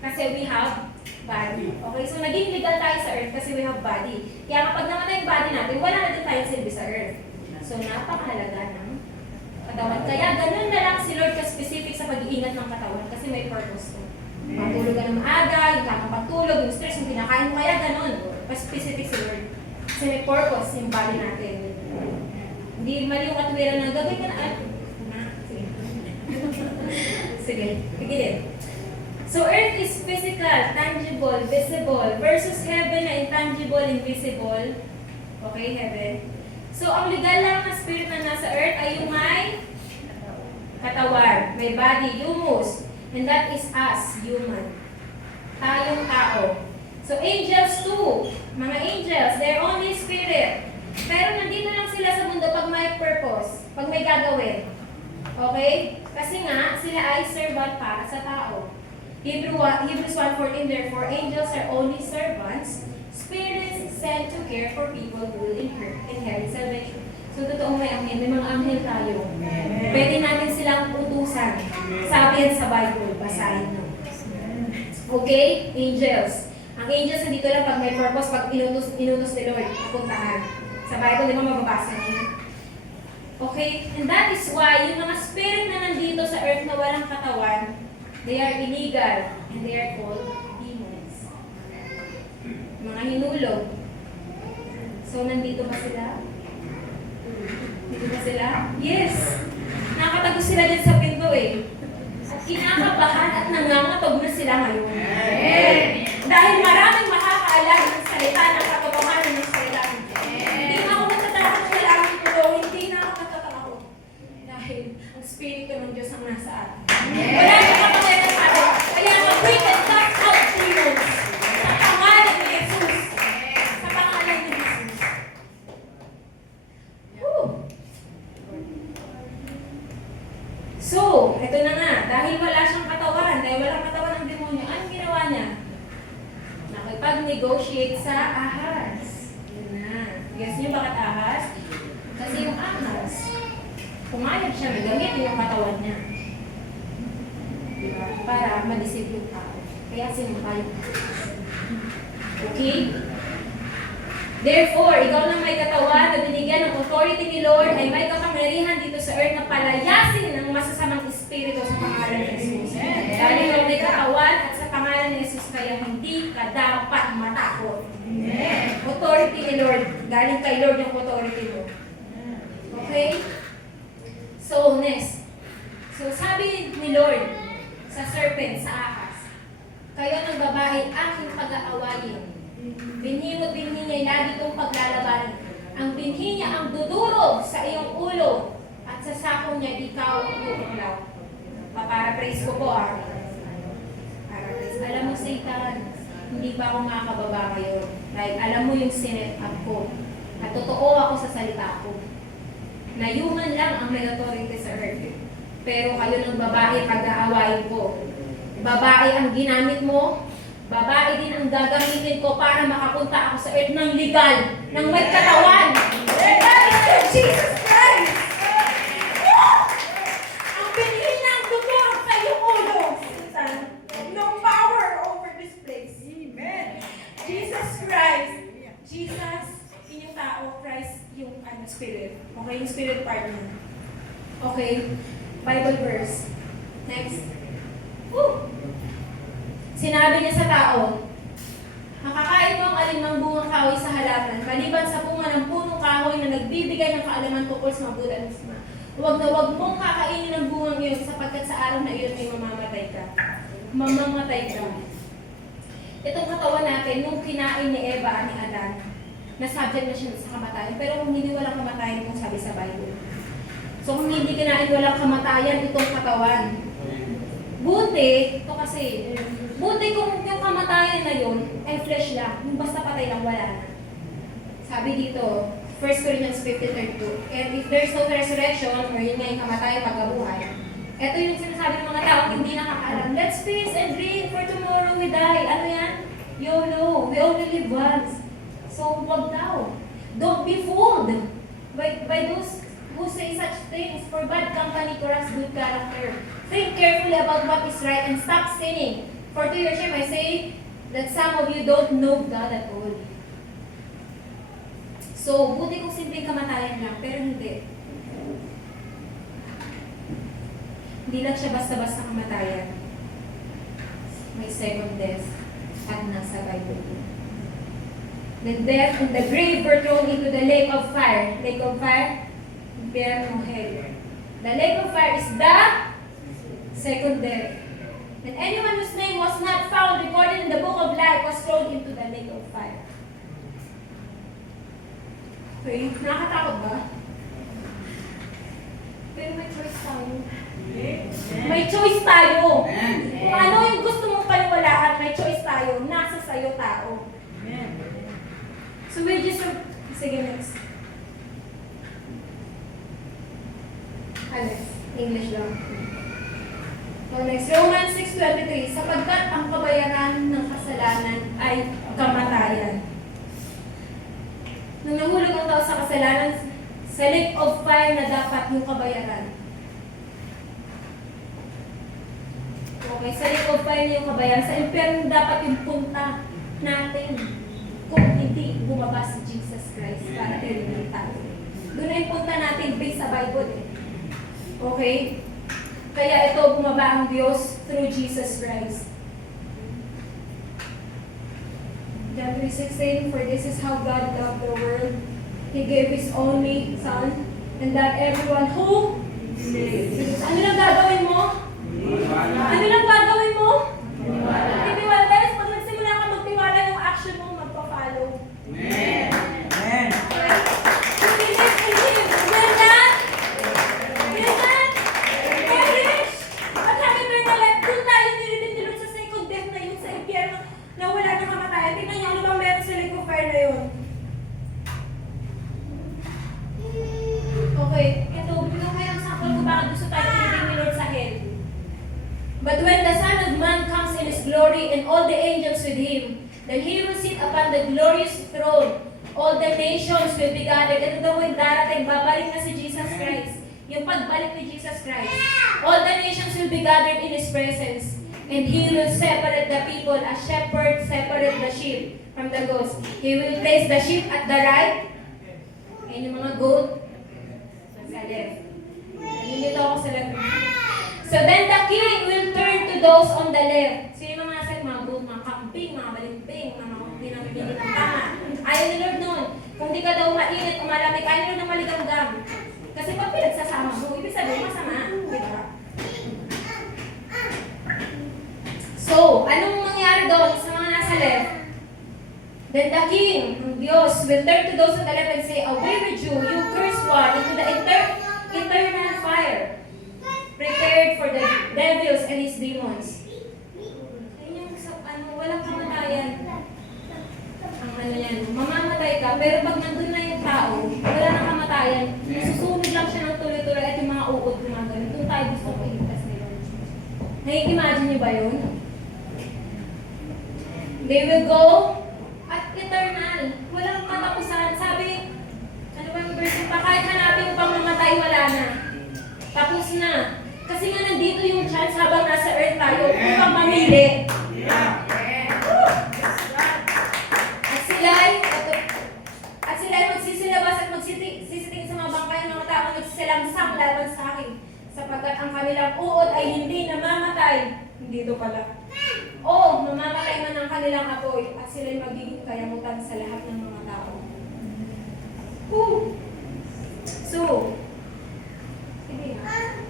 Kasi we have body. Okay, so naging legal tayo sa earth kasi we have body. Kaya kapag namatay yung body natin, wala na din tayong silbi sa earth. So, napakahalaga ng katawan. Kaya ganun na lang si Lord ka-specific sa pag-iingat ng katawan kasi may purpose to. Matulog ka ng maaga, yung tamang pagtulog, yung stress, yung kinakain mo, kaya ganun. Pa-specific si Lord. Kasi may purpose yung body natin. Hindi mali yung katwiran na gagawin ka na. Sige. Sige, pigilin. So, earth is physical, tangible, visible, versus heaven na intangible, invisible. Okay, heaven. So, ang legal lang na spirit na nasa earth ay yung may katawan, may body, humus. And that is us, human. Tayong tao. So, angels too. Mga angels, they're only spirit. Pero nandito lang sila sa mundo pag may purpose, pag may gagawin. Okay? Kasi nga, sila ay servant para sa tao. Hebrews 1:14, therefore, angels are only servants, spirits sent to care for people who will inherit salvation. So, totoo may anghel. May mga anghel tayo. Pwede natin silang utusan. Sabi yan sa Bible. Basahin mo. Okay? Angels. Ang angels nandito lang pag may purpose, pag inutos ni Lord, puntahan. Sa Bible, di ba mababasa niyo? Okay? And that is why, yung mga spirit na nandito sa earth na walang katawan, they are illegal and they are called demons. Mga hinulog. So, nandito ba sila? Nandito ba sila? Yes! Nakatago sila dyan sa pinto eh. At kinakabahan at nangangatog na sila ngayon. Dahil maraming makakaalam ng salita ng katotohanan ng salita. Hindi na ako natatakot kay aming pulo. Hindi na ako natatakot. Dahil ang Espiritu ng Diyos ang nasa atin. Wala na kapatid sa atin. Kaya we can cast out demons. Sa pangalan ni Jesus. Sa pangalan ni Jesus. Woo! So, ito na nga. Dahil wala siyang katawan, dahil walang katawan ng demonyo, anong ginawa niya? Nakipag-negotiate sa ahas. Yun na. Guess niyo bakit ahas? Kasi yung ahas, pumayag siya na gamitin yung katawan niya. Diba? Para ma-deceive yung tao. Kaya sinumpa yung ahas. Okay? Therefore, ikaw na may katawan na binigyan ng authority ni Lord ay may kapangyarihan dito sa earth na palayasin ng masasamang espiritu sa pangalan ni Jesus. Dahil ikaw may katawan at sa pangalan ni Jesus kaya hindi ka dapat matakot. Authority ni Lord. Galing kay Lord yung authority mo. Okay? So, next. So, sabi ni Lord sa serpent, sa ahas, kayo ng babae aking pag-aawayin. Binhi mo't binhi niya'y lagi kong paglalabanin. Ang binhi niya ang dudurog sa iyong ulo at sa sako niya ikaw ang uuklaw. Paparaphrase ko po Paraphrase. Alam mo, Satan, hindi pa ako makakababa ngayon. Dahil alam mo yung sinet up ko. At totoo ako sa salita ko. Na human lang ang may authority sa earth. Pero kayo ng babae pag-aawayin ko. Babae ang ginamit mo, babae din ang gagamitin ko para makapunta ako sa earth ng legal, ng may katawan. Jesus Christ! Ang binhi na ang dudurog sa iyong ulo. No power over this place. Amen. Jesus Christ. Jesus, yung tao, Christ, yung spirit. Okay, yung spirit part niya. Okay, Bible verse. Next. Sinabi niya sa tao, makakain mo ang alinmang bungang kahoy sa halaman, maliban sa bunga ng punong kahoy na nagbibigay ng kaalaman tungkol sa mabuti at masama. Huwag na huwag mong kakainin ng bungang iyon sapagkat sa araw na iyon ay mamamatay ka. Mamamatay ka. Itong katawan natin, nung kinain ni Eva ni Adan, na subject na siya sa kamatayan, pero kung hindi walang kamatayan kung sabi sa Bible. So kung hindi kinain walang kamatayan itong katawan, buti, ito kasi, buti kung yung kamatayan na yun, ay flesh lang, yung basta patay lang, wala na. Sabi dito, 1 Corinthians 15:32, and if there's no resurrection, or yun nga yung kamatayan pagkabuhay, ito yung sinasabi ng mga tao, hindi nakakaalam, let's feast and drink, for tomorrow we die. Ano yan? YOLO, we only live once. So, wag daw. Don't be fooled by those who say such things, for bad company corrupts good character. Think carefully about what is right and stop sinning. For to your shame I say that some of you don't know God at all. So, buti kung simpleng kamatayan lang, pero hindi. Hindi lang siya basta-basta kamatayan. May second death at nasa Bible. The death and the grave were thrown into the lake of fire. Lake of fire, Inferno, hell. The lake of fire is the second death. And anyone whose name was not found recorded in the book of life was thrown into the lake of fire. Okay, nakakatakot ba? Pero may choice tayo. May choice tayo. Kung ano yung gusto mong paniwalaan, may choice tayo. Nasa sayo tao. So we just... Sige, next. English lang. So next, Romans 6:23, sapagkat ang kabayaran ng kasalanan ay kamatayan. Nung nahulog ang tao sa kasalanan, sa lake of fire na dapat yung kabayaran. Okay, sa lake of fire yung kabayaran. Sa impyerno dapat yung punta natin kung hindi bumaba si Jesus Christ para i-eliminate tayo. Doon na yung punta natin based sa Bible eh. Okay? Kaya ito, bumaba ang Diyos through Jesus Christ. John 3:16, for this is how God loved the world. He gave His only Son, and that everyone who believes. Ano lang gagawin mo? Ano lang gagawin mo? Tiwala. Guys, pag nagsimula ka magtiwala, yung action mo magpa-follow. Amen. Amen. But when the Son of Man comes in His glory and all the angels with Him, then He will sit upon the glorious throne. All the nations will be gathered. Ito daw yung darating, babalik na si Jesus Christ. Yung pagbalik ni Jesus Christ. All the nations will be gathered in His presence. And He will separate the people as shepherds separate the sheep from the goats. He will place the sheep at the right, and yung mga goat sa left. Nandito ako sa left. So then the king will turn to those on the left. So yung mga nasa mga goat, mga kambing, mga balimbing, mga hindi na mabili ng tama. Ayaw ni Lord noon. Kung di ka daw mainit o malamig, ayaw ni Lord ng maligamgam. Kasi pag pinagsasama mo, ibig sabihin masama. Diba? So, anong mangyari doon sa mga nasa left? Then the king, ang Diyos, will turn to those on the left and say, away with you, you cursed one, into the eternal fire, prepared for the devils and his demons. Ayun yung walang kamatayan. Ang ano yan, mamamatay ka, pero pag nandun na yung tao, wala nang kamatayan, susunod lang siya ng tuloy-tuloy at yung mga uod, mga ganun. Doon tayo gusto ko iligtas nila. Nai-imagine niyo ba yun? They will go at eternal. Walang katapusan. Sabi, ano ba yung verse pa? Kahit hanapin pang mamatay, wala na. Tapos na. Kasi nga nandito yung chance habang nasa earth tayo upang mamili. At sila'y magsisilabas at magsisiting sa mga bangkay ng mga tao nagsisilangsang laban sa akin. Sapagkat ang kanilang uod ay hindi namamatay. Hindi ito pala. O, mamamatay man ang kanilang apoy at sila'y magiging kayamutan sa lahat ng mga tao. So, hindi na.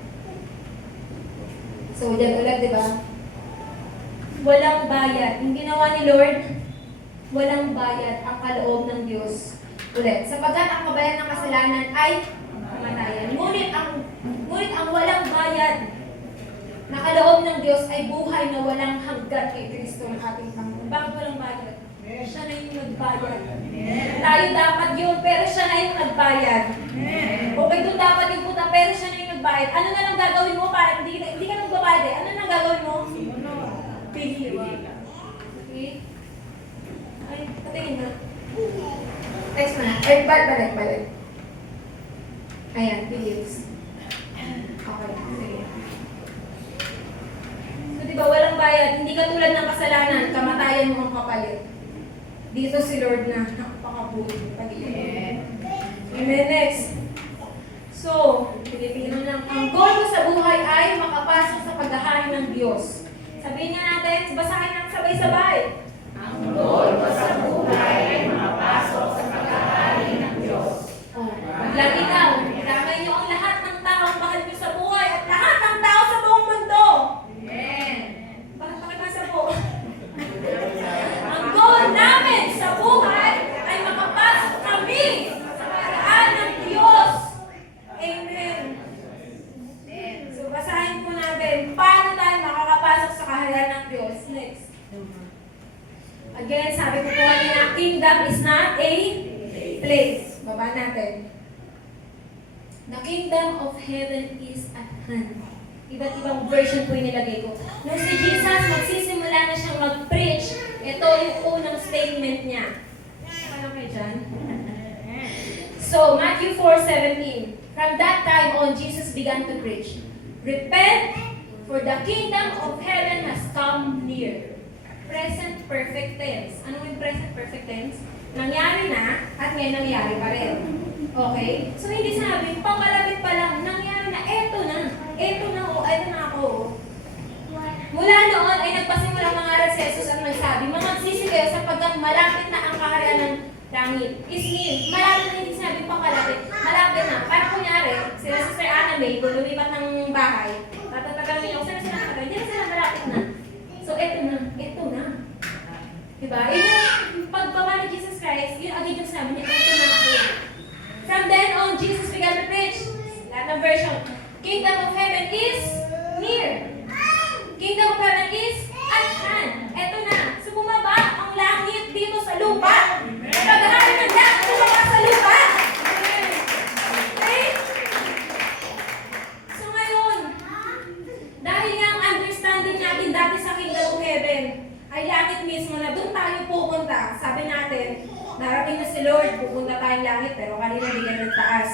So, dyan ulit, di ba? Walang bayad. Yung ginawa ni Lord, walang bayad ang kaloob ng Diyos. Ulit, sapagkat ang kabayan ng kasalanan ay kamatayan. Ngunit ang walang bayad na kaloob ng Diyos ay buhay na walang hanggan kay Kristo ng ating Panginoon. Bakit walang bayad? Siya na yung nagbayad. Tayo dapat yun, pero siya na yung nagbayad. Okay, doon dapat yung puta, pero siya na yung nagbayad. Ano na lang gagawin mo para hindi ka magbabayad eh? Ano na lang gagawin mo? Believe. Okay? Ay, patingin na. Text mo na. Ay, balik. Ayan, believes. Okay, sige. So, diba, walang bayad. Hindi ka tulad ng kasalanan, kamatayan mo ang kapalit. Dito si Lord na napakabuti. Amen. Next. So, Pilipino lang. Ang goal ko sa buhay ay makapasok sa paghahari ng Diyos. Sabihin nga natin, basahin natin sabay-sabay. Ang goal ko sa buhay ay makapasok sa paghahari ng Diyos. Maglang ikaw, damay niyo ang lahat ng tao ang mahal niyo sa buhay at lahat ng tao sa buong mundo. Amen. Bakit pakipasa po? Ang goal namin sa buhay ay makapasok kami sa paraan ng Diyos. Amen. So basahin po natin, paano tayo makakapasok sa kaharian ng Diyos? Next. Again, sabi ko po kanina, kingdom is not a place. Baba natin. The kingdom of heaven is at hand. Iba't ibang version po yung nilagay ko. Nung si Jesus, magsisimula na siyang mag-preach, ito yung unang statement niya. Ano kayo dyan? So, Matthew 4:17. From that time on, Jesus began to preach. Repent, for the kingdom of heaven has come near. Present perfect tense. Ano yung present perfect tense? Nangyari na at ngayon nangyari pa rin. Okay? So hindi sabi, papalapit pa lang, nangyari na, eto na ako. Mula noon ay nagpasimula mangaral si Jesus at nagsabi, mangagsisi kayo sapagkat malapit na ang kaharian ng langit. Is near. Malapit na, hindi sinabi papalapit. Malapit na. Parang kunyari, sila Sister Anna May, kung lumipat ng bahay, tatatagalin niyo, saan sila nakagay? Hindi na sila malapit na. So eto na. Diba? Yung pagbawa ni Jesus Christ, yun agad yung sabi niya, eto na ako. From then on, Jesus began to preach. Lahat ng version. Kingdom of heaven is near. Kingdom of heaven is at hand. Eto na. So bumaba ang langit dito sa lupa. Paghahari ng langit, bumaba sa lupa. Okay? So ngayon, dahil nga ang understanding natin dati sa kingdom of heaven, ay langit mismo na doon tayo pupunta. Sabi natin, darating na si Lord, pupunta tayong langit, pero kanina hindi ganun taas.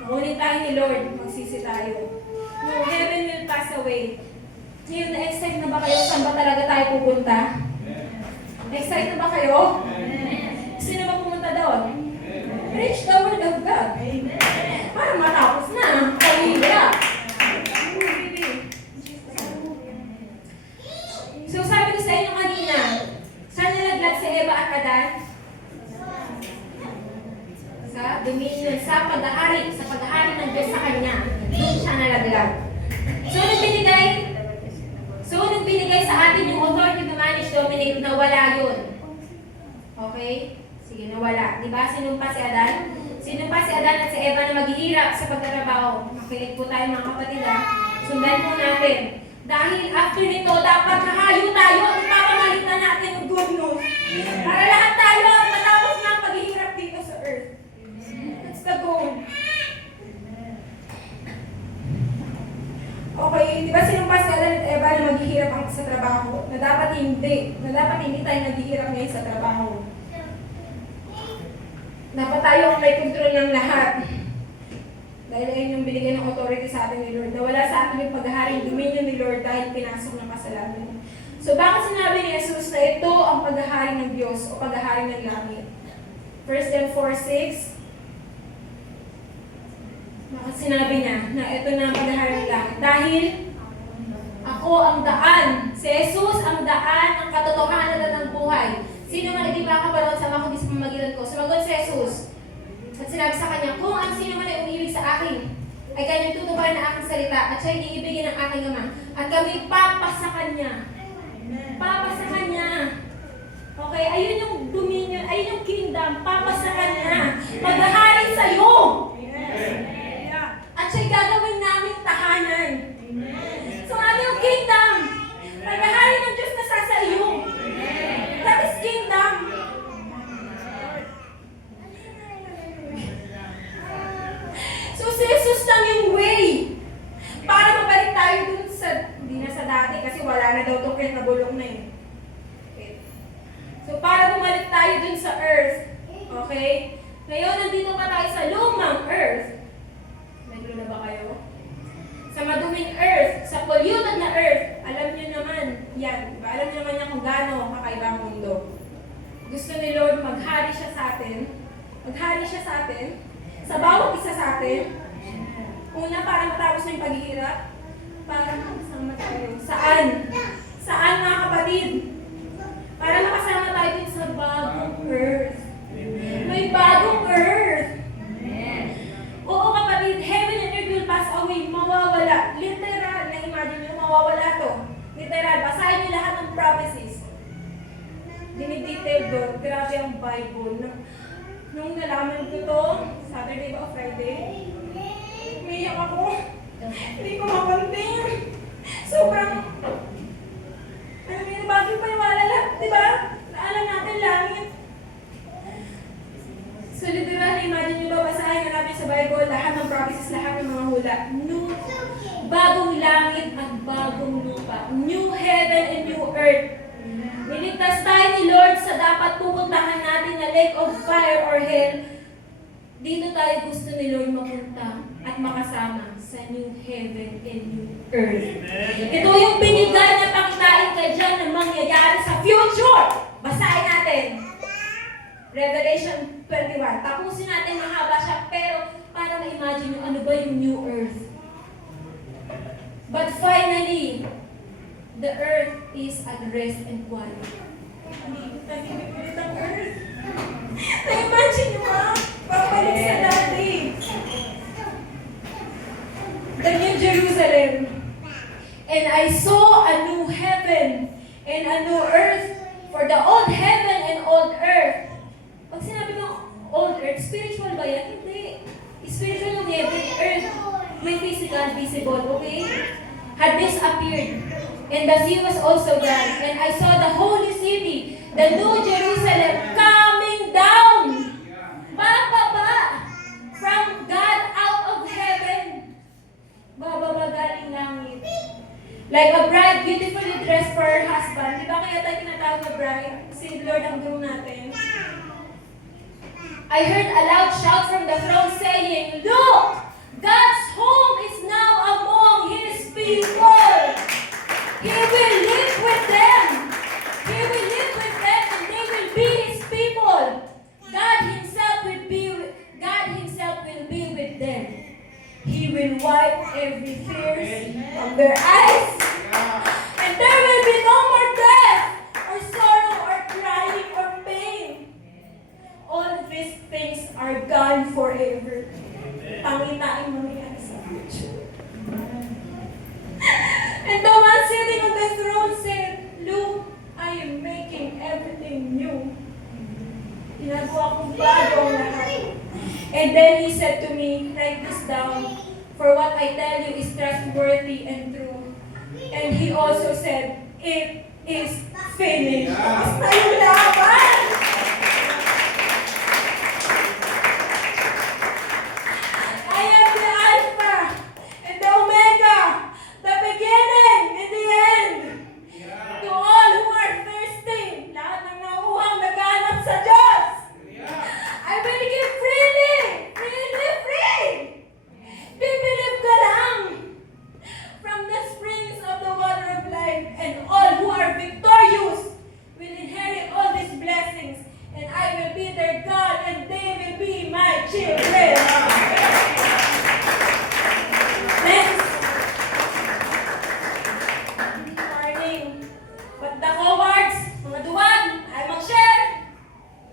Makunin tayo ni Lord, magsisi tayo. No, heaven will pass away. Ngayon, na-excite na ba kayo saan ba talaga tayo pupunta? Na-excite na ba kayo? Sino ba pumunta doon? Preach the word of God. Para matapos na. Hallelujah. So sabi ko sa inyo kanina, saan nalaglag si Eva at Adan? Sa dominion, sa paghahari ng Diyos sa kanya. Doon siya nalaglag. So nung binigay sa atin yung authority to manage, dominate, na wala yun. Okay? Sige, nawala. Di ba? Sinumpa si Adan? Sinumpa si Adan at si Eva na maghihirap sa pagtatrabaho. Makinig po tayo mga kapatid ha. Sundan po natin. Dahil after nito, dapat nahayo tayo at ipapamalitan natin ng good news. Para lahat tayo matapos na ang paghihirap dito sa earth. That's the goal. Okay, di ba sinumpa si Adan at Eva na maghihirap ang sa trabaho? Na dapat hindi tayo naghihirap ngayon sa trabaho. Dapat tayo ang may kontrol ng lahat. Dahil ayun yung binigay ng authority sa atin ni Lord. Nawala sa atin yung paghaharing dominion ni Lord dahil pinasok ng kasalanan. So bakit sinabi ni Jesus na ito ang paghahari ng Diyos o paghahari ng langit? 1 John 4:6. Bakit sinabi niya na ito na ang paghahari ng langit? Dahil ako ang daan. Si Jesus ang daan, ang katotohanan at ang buhay. Sino man hindi makakaroon sa mga kundi sa pamagitan ko. Sumagot si Jesus. At sinabi sa kanya, kung ang sino man ay umiibig sa akin, ay kanyang tutuparan na aking salita at siya iniibigin ng aking ama. At kami papa sa kanya. Papa sa kanya. Okay, ayun yung dominion, ayun yung kingdom. Papa sa kanya. Maghahari sa'yo. At siya'y gagawin namin tahanan. So ano yung kingdom? Maghahari ng Diyos na sa iyo. That is kingdom. So si Jesus lang yung way para mabalik tayo dun sa, hindi na sa dati kasi wala na daw itong kinabulong na yun. Okay. So para bumalik tayo dun sa earth, okay? Ngayon, nandito pa tayo sa lumang earth. May clue na ba kayo? Sa maduming earth, sa polluted na earth, alam nyo naman yan. Diba? Alam nyo naman yan kung gaano kakaiba ang mundo. Gusto ni Lord maghari siya sa atin. Maghari siya sa atin. Sa bawat isa sa atin. Una, para matapos na yung paghihirap. Para makasama tayo. Saan? Saan mga kapatid? Para makasama tayo din sa bagong earth. May bagong earth. Oo kapatid, heaven and earth will pass away. Mawawala. Literal. Na-imagine nyo, mawawala to. Literal. Basahin nyo lahat ng prophecies. Dinidetail doon. Grabe ang Bible. Nung nalaman ko to, Saturday ba o Friday, umiyak ako. Hindi ko makontain. Sobrang, alam niyo, bakit pa yung lahat, di ba? Alam natin langit. So literal, imagine nyo ba, basahin na natin sa Bible, lahat ng prophecies, lahat ng mga hula. New, bagong langit at bagong lupa. New heaven and new earth. Niligtas tayo ni Lord sa dapat pupuntahan natin na lake of fire or hell. Dito tayo gusto ni Lord mapunta at makasama sa new heaven and new earth. Ito yung binigay na pakitain ka dyan na mangyayari sa future. Basahin natin. Revelation 21. Tapusin natin, mahaba siya, pero para ma-imagine nyo ano ba yung new earth. But finally, the earth is at rest and quiet. Tahimik ulit ang earth. Na-imagine nyo ba? Papalik sa dati. The New Jerusalem. And I saw a new heaven and a new earth. For the old heaven and old earth. Pag sinabi ng old earth, spiritual ba yan? Hindi. Spiritual yung earth. May physical, visible, okay? Had disappeared. And the sea was also gone. And I saw the holy city, the New Jerusalem, coming down. Bababa from God out of heaven. Bababa galing langit. Like a bride beautifully dressed for her husband. Di ba kaya tayo tinatawag na bride? Si Lord ang groom natin. I heard a loud shout from the throne saying, "Look! God's home is now among His people. He will live with them. He will live with them and they will be His people. God Himself will be with them. He will wipe every tear from their eyes. And there will be no more death or sorrow or crying or pain. All these things are gone forever." Pangitain mangyayari sa future. And the one sitting on the throne said, "Look, I am making everything new." Ginagawa kong bago ang lahat. And then he said to me, write this down, for what I tell you is trustworthy and true. And he also said, it is finished. Tapos na yung laban! I am the Alpha and the Omega, the beginning and the end. To all who are thirsty, lahat ng nauuhang naghahanap sa Diyos, I will give freely, freely, free. Bibelieve ka lang from the springs of the water of life, and all who are victorious will inherit all these blessings, and I will be their God, and they will be my children. Next. Warning. But the cowards, mga duwag, ay mag-share.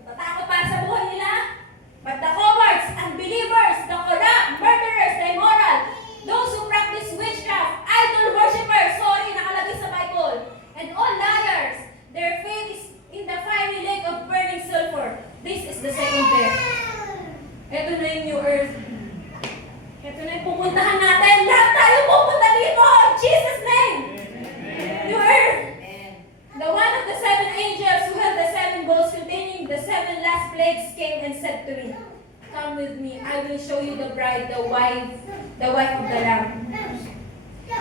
Tatakot para sa buhay nila. But the cowards, unbelievers, the corrupt, murderers, the immoral, those who practice witchcraft, idol worshippers, sorry, nakalagay sa Bible, and all liars, their fate is in the fiery lake of burning sulfur. This is the second death. Ito na yung new earth. Ito na yung pupuntahan natin. Lahat tayo pupunta dito. In Jesus' name. New earth. The one of the seven angels who held the seven bowls containing the seven last plagues came and said to me, come with me, I will show you the bride, the wife of the Lamb.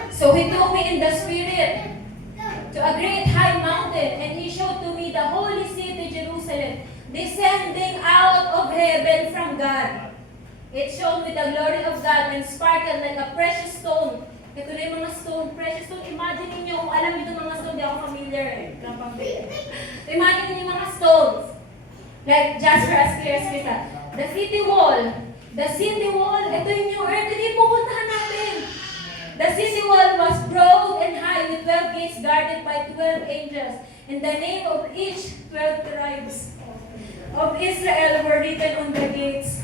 So he took me in the spirit to a great high mountain, and he showed to me the holy city Jerusalem, descending out of heaven from God. It shone with the glory of God and sparkled like a precious stone. Ito na yung mga stone, precious stone. Imagine niyo kung alam niyo itong mga stone, di ako familiar eh. Imagine niyo yung mga stones. Like jasper, as clear as crystal. The city wall, ito yung new earth, hindi pupuntahan natin. The city wall was broad and high with 12 gates guarded by 12 angels. And the name of each 12 tribes of Israel were written on the gates.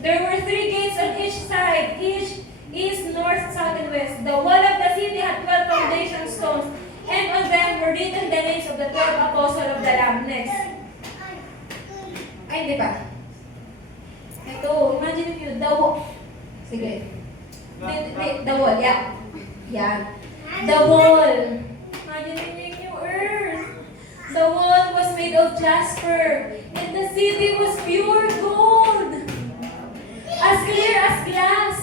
There were 3 gates on each side, each east, north, south, and west. The wall of the city had 12 foundation stones, and on them were written the names of the 12 apostles of the Lamb. Next. Ay, di ba? Ito, imagine if you, the wall. Sige. The wall, yeah. Yan. The wall. Imagine if you new earth. The wall was made of jasper, and the city was pure gold, as clear as glass.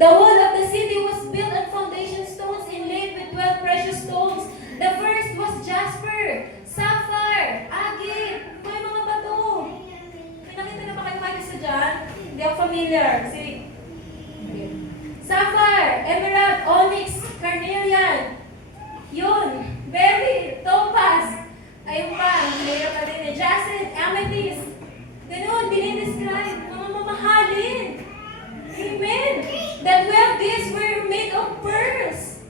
The wall of the city was built on foundation stones inlaid with 12 precious stones. The first was jasper, sapphire, agate. May mga bato. May nakita na ba kayo kahit isa dyan? Hindi ako familiar. Sige. Sapphire, emerald, onyx, carnelian. Yun. Berry, topaz. Ayun pa. Mayroon pa din eh. Jacinth, amethyst. Ganun, dinidescribe. Mga mamahalin. Amen. The 12 gates were made of pearls.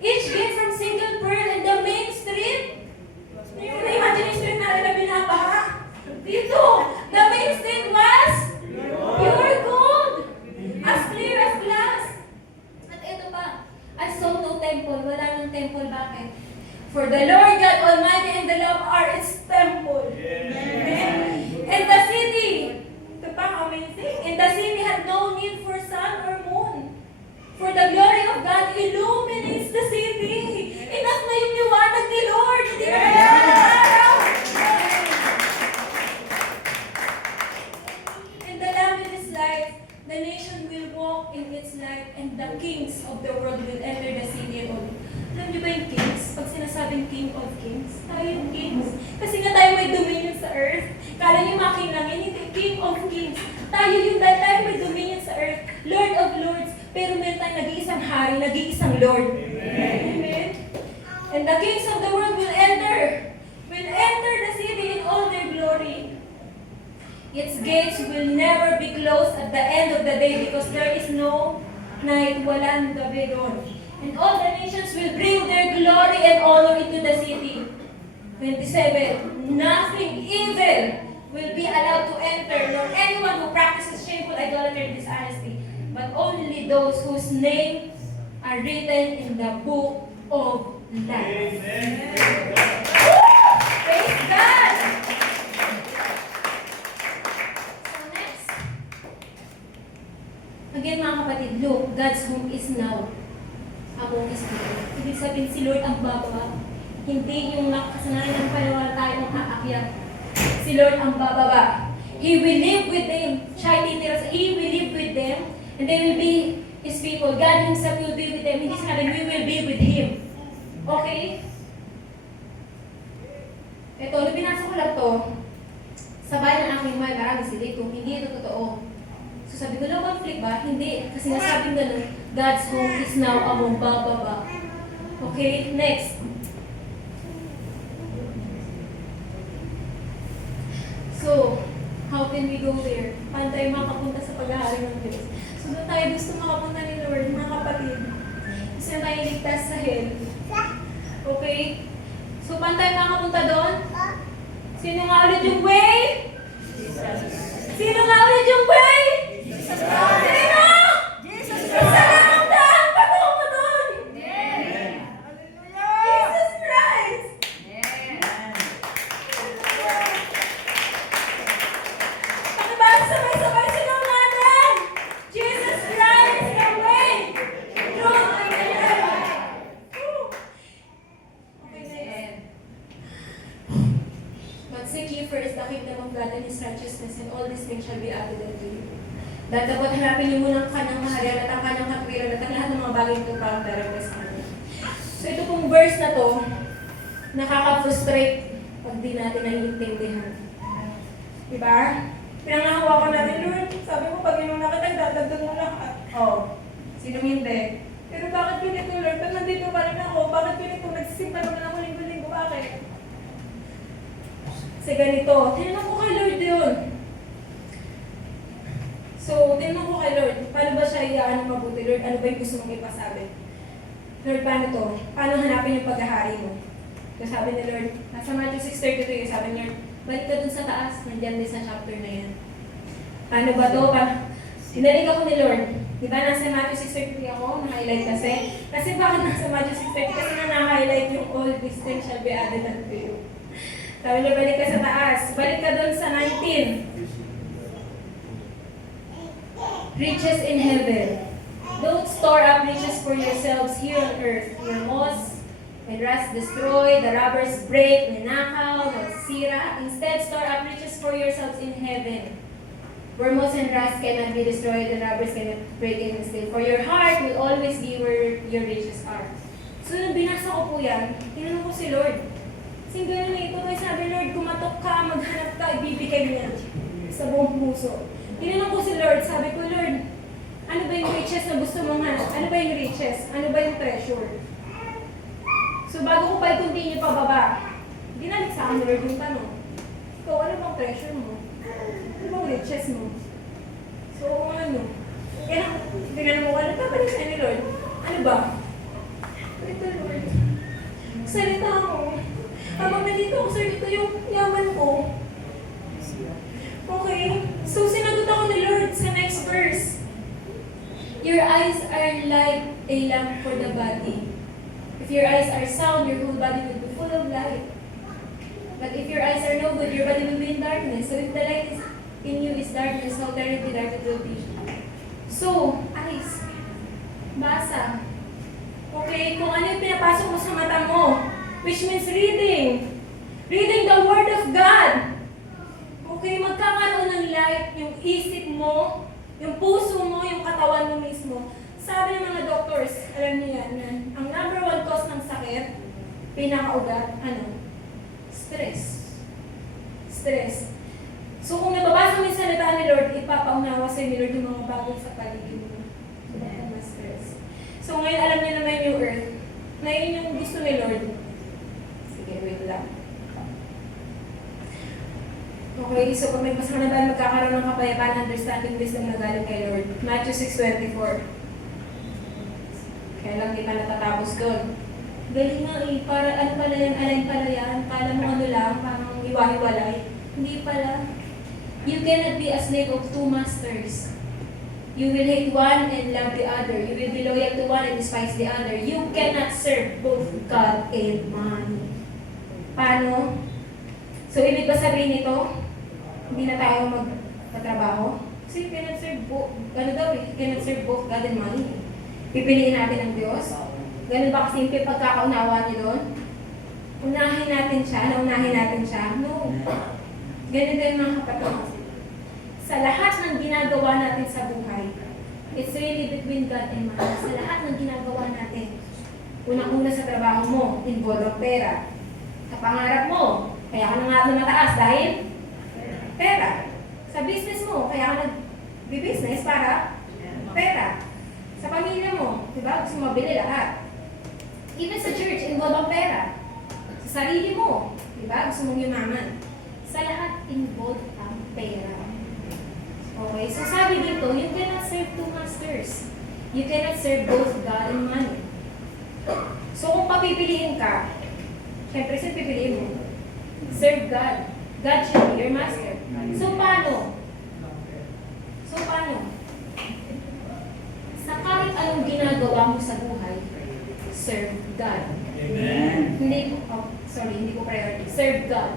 Each gate from single pearl, and the main street. Imagine yung street natin na binabaha. Dito, the main street was pure gold, as clear as glass. At ito pa, I saw no temple. Wala nang temple. Bakit? For the Lord God Almighty and the Lamb are its temple. Amen. And the city, ito pa, amazing. And the city had no need for sun or moon, for the glory of God illuminates the city. Enough na yung liwanag ni Lord. Hindi ba araw? And the Lamb in His light, the nation will walk in its light, and the kings of the world will enter the city and all. Alam niyo ba yung kings? Pag sinasabing king of kings, tayo yung kings. Kasi nga tayo may dominion sa earth. Kala niyo mga king lang, hindi king of kings. Tayo yung dahil tayo may dominion sa earth, Lord of lords, pero meron tayong nag-iisang hari, nag-iisang Lord. Amen. Amen. And the kings of the world will enter the city in all their glory. Its gates will never be closed at the end of the day because there is no night, walang gabi doon. And all the nations will bring their glory and honor into the city. 27. Nothing evil will be allowed to enter, nor anyone who practices shameful idolatry and dishonesty, but only those whose names are written in the book of life. Praise God! Again mga kapatid, look, God's home is now among His people. Ibig sabihin si Lord ang bababa. Hindi yung nakasanayan ng paniwala tayo ang aakyat. Si Lord ang bababa. He will live with them. Siya ay titira sa, He will live with them and they will be His people. God Himself will be with them. Hindi sinabi, we will be with Him. Okay? Ito, nung binasa ko lang to, sa bayan ng aking mahal, marami sila ito. Hindi ito totoo. So sabi ko, no conflict ba? Hindi. Kasi nasabing ganun, God's home is now among bababa. Okay? Next. So, how can we go there? Paano tayo makapunta sa paghahari ng Diyos? So, doon tayo gusto makapunta ni Lord, mga kapatid. Gusto na tayo ligtas sa hell. Okay? So, paano tayo makapunta doon? Sino nga ulit yung way? Sino nga ulit yung way? Sino? Jesus ang daan patungo doon! Jesus Christ! Pakibasa sabay-sabay sigaw natin! Jesus Christ, the way, truth, and the life! Okay, next. But seek ye first the kingdom of God and His righteousness, and all these things shall be added unto you. Dapat hanapin niyo muna ang kanyang maharian at ang kanyang katwiran at ang lahat ng mga bagay ito para direct sa kanya. So ito pong verse na to, nakaka-frustrate pag di natin naiintindihan. Diba? Pinangahawakan natin, Lord, sabi mo pag inuna kita, dadagdag mo lahat. Oh, sinong hindi? Pero bakit ganito, Lord? Pag nandito pa rin ako, bakit ganito? Nagsisimpa naman ako linggo-linggo, bakit? Kasi ganito, tinanong ko kay Lord yun. So, tinanong ko kay Lord, paano ba siya iaan mabuti? Lord, ano ba yung gusto mong ipasabi? Lord, paano to? Paano hanapin yung paghahari mo? So, sabi ni Lord, nasa Matthew 6:32, sabi niya, balik ka dun sa taas, nandiyan din sa chapter na yan. Paano ba to? Sinalik ako ni Lord. Di ba nasa Matthew 6:33 ako? Na-highlight kasi. Kasi bakit nasa Matthew 6:33? Kasi na-highlight yung all these things shall be added unto you. Sabi niya, balik ka sa taas. Balik ka dun sa 19. Riches in heaven. Don't store up riches for yourselves here on earth. Where moths and rust destroy, the robbers break, ninakaw, nagsira. Instead, store up riches for yourselves in heaven. Where moths and rust cannot be destroyed, the robbers cannot break it and steal. For your heart will always be where your riches are. So, nung binasa ko po yan, tinanong ko si Lord. Kasi gano'n na ito, kaya sabi, Lord, kumatok ka, maghanap ka, ibibigay niya sa buong puso. Tinanong ko si Lord, sabi ko, Lord, ano ba yung riches na gusto mong hanap? Ano ba yung riches? Ano ba yung treasure? So bago ko pa i-continue pababa, dinalik sa akin, Lord, yung tanong. Ikaw, ano bang treasure mo? Ano bang riches mo? So ano? Kaya tingnan mo, ano pa sa'yo ni Lord? Ano ba? Ito, Lord. Salita mo. Habang nandito ako, sir, ito yung yaman ko. Okay? So, sinagot ako ni Lord sa next verse. Your eyes are like a lamp for the body. If your eyes are sound, your whole body will be full of light. But if your eyes are no good, your body will be in darkness. So, if the light is in you is darkness, how terribly dark it will be. So, eyes. Basa. Okay? Kung ano yung pinapasok mo sa mata mo, which means reading. Reading the Word of God. Okay, magkakaroon ng light yung isip mo, yung puso mo, yung katawan mo mismo. Sabi ng mga doctors, alam niyo yan, ang number one cause ng sakit, pinakaugat, ano? Stress. Stress. So kung nababasa mo yung salita ni Lord, ipapaunawa sa ni Lord yung mga bagay sa paligid mo. So that mas stress. So ngayon alam niyo naman yung earth, na yun yung gusto ni Lord. Sige, wait lang. Okay, so pag may pasanaban, magkakaroon ng kapayapaan, understanding, wisdom na galing kay Lord. Matthew 6:24. Kaya lang di pa natatapos doon. Galing nga eh, para ano pala yan, alin pala yan, kala mo ano lang, parang iwahiwalay. Hindi pala. You cannot be a slave of two masters. You will hate one and love the other. You will be loyal to one and despise the other. You cannot serve both God and money. Paano? So, ibig ba sabihin nito, hindi na tayo magtatrabaho? Kasi you cannot serve both, you cannot serve both God and money. Pipiliin natin ang Diyos. Ganun ba kasimple pagkakaunawa niyo doon? Unahin natin siya, naunahin natin siya. No. Ganun din mga kapatid. Sa lahat ng ginagawa natin sa buhay, it's really between God and money. Sa lahat ng ginagawa natin, unang-una sa trabaho mo, involve ang pera. Sa pangarap mo, kaya ka na nga mataas dahil pera. Sa business mo, kaya ka nag-business para pera. Sa pamilya mo, di ba? Gusto mo mabili lahat. Even sa church, involve ang pera. Sa sarili mo, di ba? Gusto mong yumaman. Sa lahat, involve ang pera. Okay? So sabi dito, you cannot serve two masters. You cannot serve both God and money. So kung papipiliin ka, syempre saan pipiliin mo? Serve God. God should be your master. So paano? Sa kahit anong ginagawa mo sa buhay, serve God. Amen. Hindi ko priority. Serve God.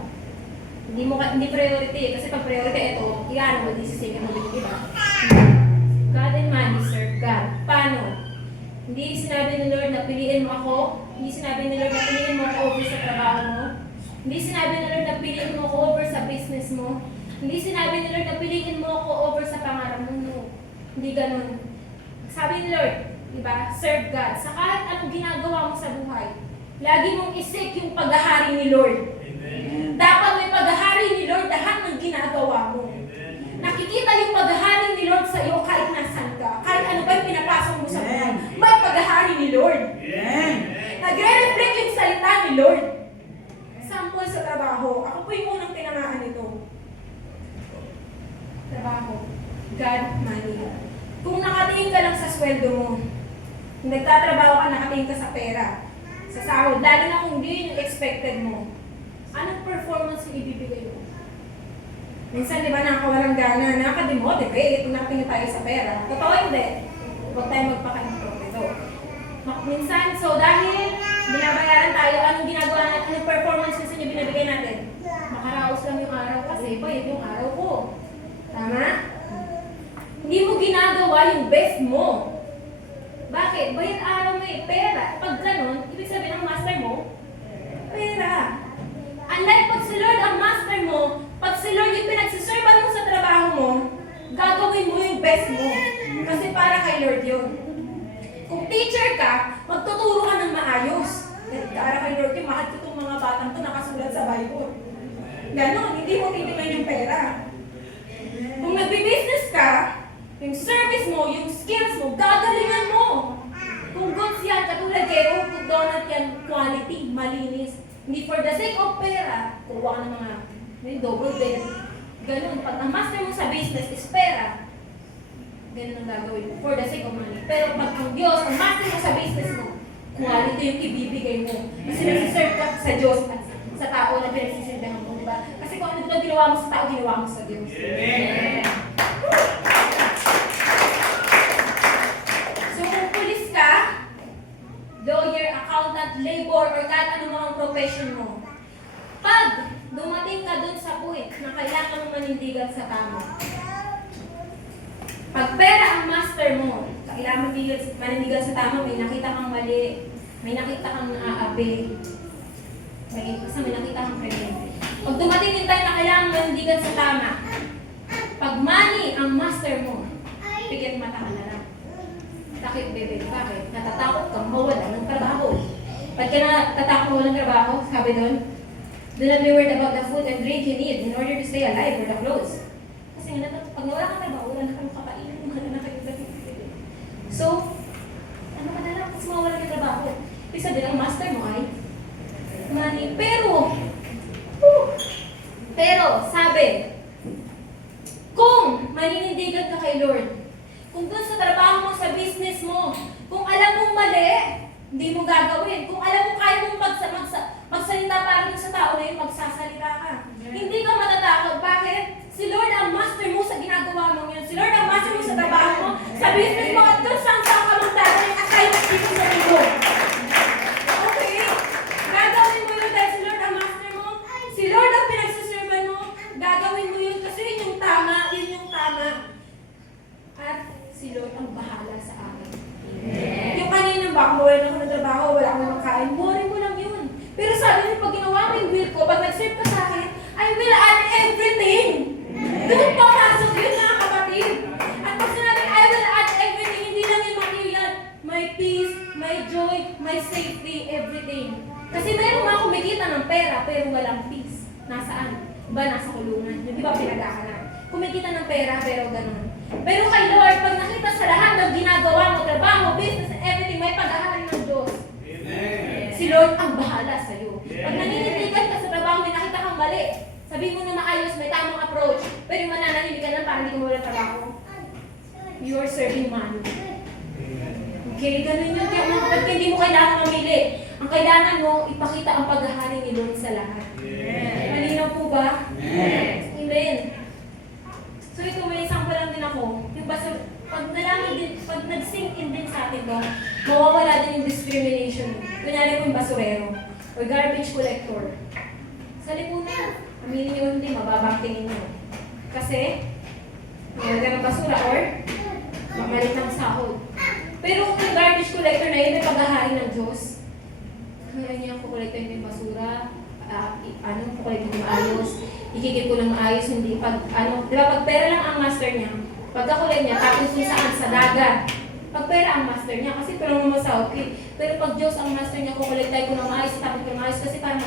Hindi priority kasi pag priority ito, iyan mo, disisingin mo din, di ba? God and money, serve God. Paano? Hindi sinabi ni Lord na piliin mo ako. Hindi sinabi ni Lord na piliin mo ako over sa trabaho mo. Hindi sinabi ni Lord na piliin mo ako over sa business mo. Hindi sinabi ni Lord na piliin mo ako over sa pangarap mo. No. Hindi ganun. Sabi ni Lord, di ba? Serve God. Sa kahit anong ginagawa mo sa buhay, lagi mong isik yung paghahari ni Lord. Amen. Dapat may paghahari ni Lord lahat ng ginagawa mo. Amen. Nakikita yung paghahari ni Lord sa iyo kahit nasan ka. Kahit ano ba yung pinapasok mo sa buhay. May paghahari ni Lord. Amen. Nagre-reflect yung salita ni Lord. Sample sa trabaho. Ako po yung unang tinamaan nito. Trabaho. God, money. Kung nakatingin ka lang sa sweldo mo, kung nagtatrabaho ka, nakatingin ka sa pera, sa sahod, lalo na kung hindi yung expected mo, anong performance yung ibibigay mo? Minsan, di ba, nakakawalang gana, nakaka-demotivate kung nakatingin tayo sa pera. Totoo hindi. Huwag tayo magpaka-improve. Minsan, so dahil binabayaran tayo, anong ginagawa natin, anong performance gusto niyo binibigay natin? Makaraos lang yung araw kasi iba yun yung araw ko. Tama? Hindi mo ginagawa yung best mo. Bakit? Bayad araw may pera. Pag ganun, ibig sabihin ng master mo, pera. Unlike pag si Lord ang master mo, pag si Lord yung pinagsiservan mo sa trabaho mo, gagawin mo yung best mo. Kasi para kay Lord yun. Kung teacher ka, magtuturo ka ng maayos. Para kay Lord yung mahal ko itong mga batang to nakasulat sa Bible. Ganon, hindi mo titignan yung pera. Kung nagbi-business ka, yung service mo, yung skills mo, gagalingan mo. Kung goods yan, katulad kayo, kung donut yan, quality, malinis. Hindi for the sake of pera, kuha ka ng mga may double din. Ganun. Pag ang master mo sa business is pera, ganun ang gagawin mo, for the sake of money. Pero pag ang Diyos, ang master mo sa business mo, quality yung ibibigay mo. Kasi nagsiserve ka sa Diyos at sa tao na pinagsisilbihan mo, di ba? Kasi kung ano ginawa mo sa tao, ginawa mo sa Diyos. Amen. So kung pulis ka, lawyer, accountant, labor, or kahit anong mga profession mo, pag dumating ka dun sa point na kailangan mong manindigan sa tama, pag pera ang master mo, kailangan manindigan sa tama, may nakita kang mali, may nakita kang aabi, may nakita kang premente. Pag dumating yung time na kailangan manindigan sa tama, pag money ang master mo, pikit mata ka na lang. Takip bebe, bakit? Natatakot kang mawala ng trabaho. Pag ka natatakot mawala ng trabaho, sabi doon, do not be worried about the food and drink you need in order to stay alive or the clothes. Kasi nga, pag nawala kang trabaho, wala na kang kapainin, wala na kayong dati. So, ano ka na lang, kasi mawala kang trabaho. Ibig sabihin, ang master mo ay money. Pero, sabi, kung maninindigan ka kay Lord, kung dun sa trabaho mo, sa business mo, kung alam mong mali, hindi mo gagawin. Kung alam mo kaya mong magsalita para dun sa tao na yun, magsasalita ka. Hindi ka matatakot. Bakit? Si Lord ang master mo sa ginagawa mo yun. Si Lord ang master mo sa trabaho mo, sa business mo, at dun saan ka magdadala yung assignment dito sa mundo. Okay? Gagawin mo yun dahil si Lord ang master mo. Si Lord ang pinagsiservan mo. Gagawin mo yun kasi yun yung tama. Yun yung tama. pera pero walang peace. Nasaan? Ba nasa kulungan? Yung iba pinaghahanap. Kumikita ng pera pero ganun. Pero kay Lord, pag nakita sa lahat ng ginagawa mo, trabaho, business, and everything, may paghahari ng Diyos. Si Lord ang bahala sa'yo. Pag naninitigan ka sa trabaho, may nakita kang mali. Sabihin mo na maayos, may tamang approach. Pero yung mananahimik ka lang para hindi mo walang trabaho. You are serving money. Okay, ganun yun. Kaya mga kapatid, hindi mo kailangan mamili. Ang kailangan mo, ipakita ang paghahari ni Lord sa lahat. Malinaw po ba? Amen. So ito, may example lang din ako. Yung pag nalaman din, pag nag-sink in din sa atin to, mawawala din yung discrimination. Kunyari po yung basurero or garbage collector. Sa lipunan, aminin nyo hindi, mababang tingin nyo. Kasi, mayroon ka ng basura or mamalit ng sahod. Pero kung yung garbage collector na yun, may paghahari ng Diyos. Kaya niya kukolektin yung basura, kukolektin yung maayos, ikikip ko ng maayos, hindi pag, di ba, pag pera lang ang master niya, pagkakulay niya, tapos kung saan, sa dagat. Pag pera ang master niya, kasi pero mo sa okay. Pero pag Diyos ang master niya, kukolektay ko ng maayos, tapos ko ng maayos, kasi para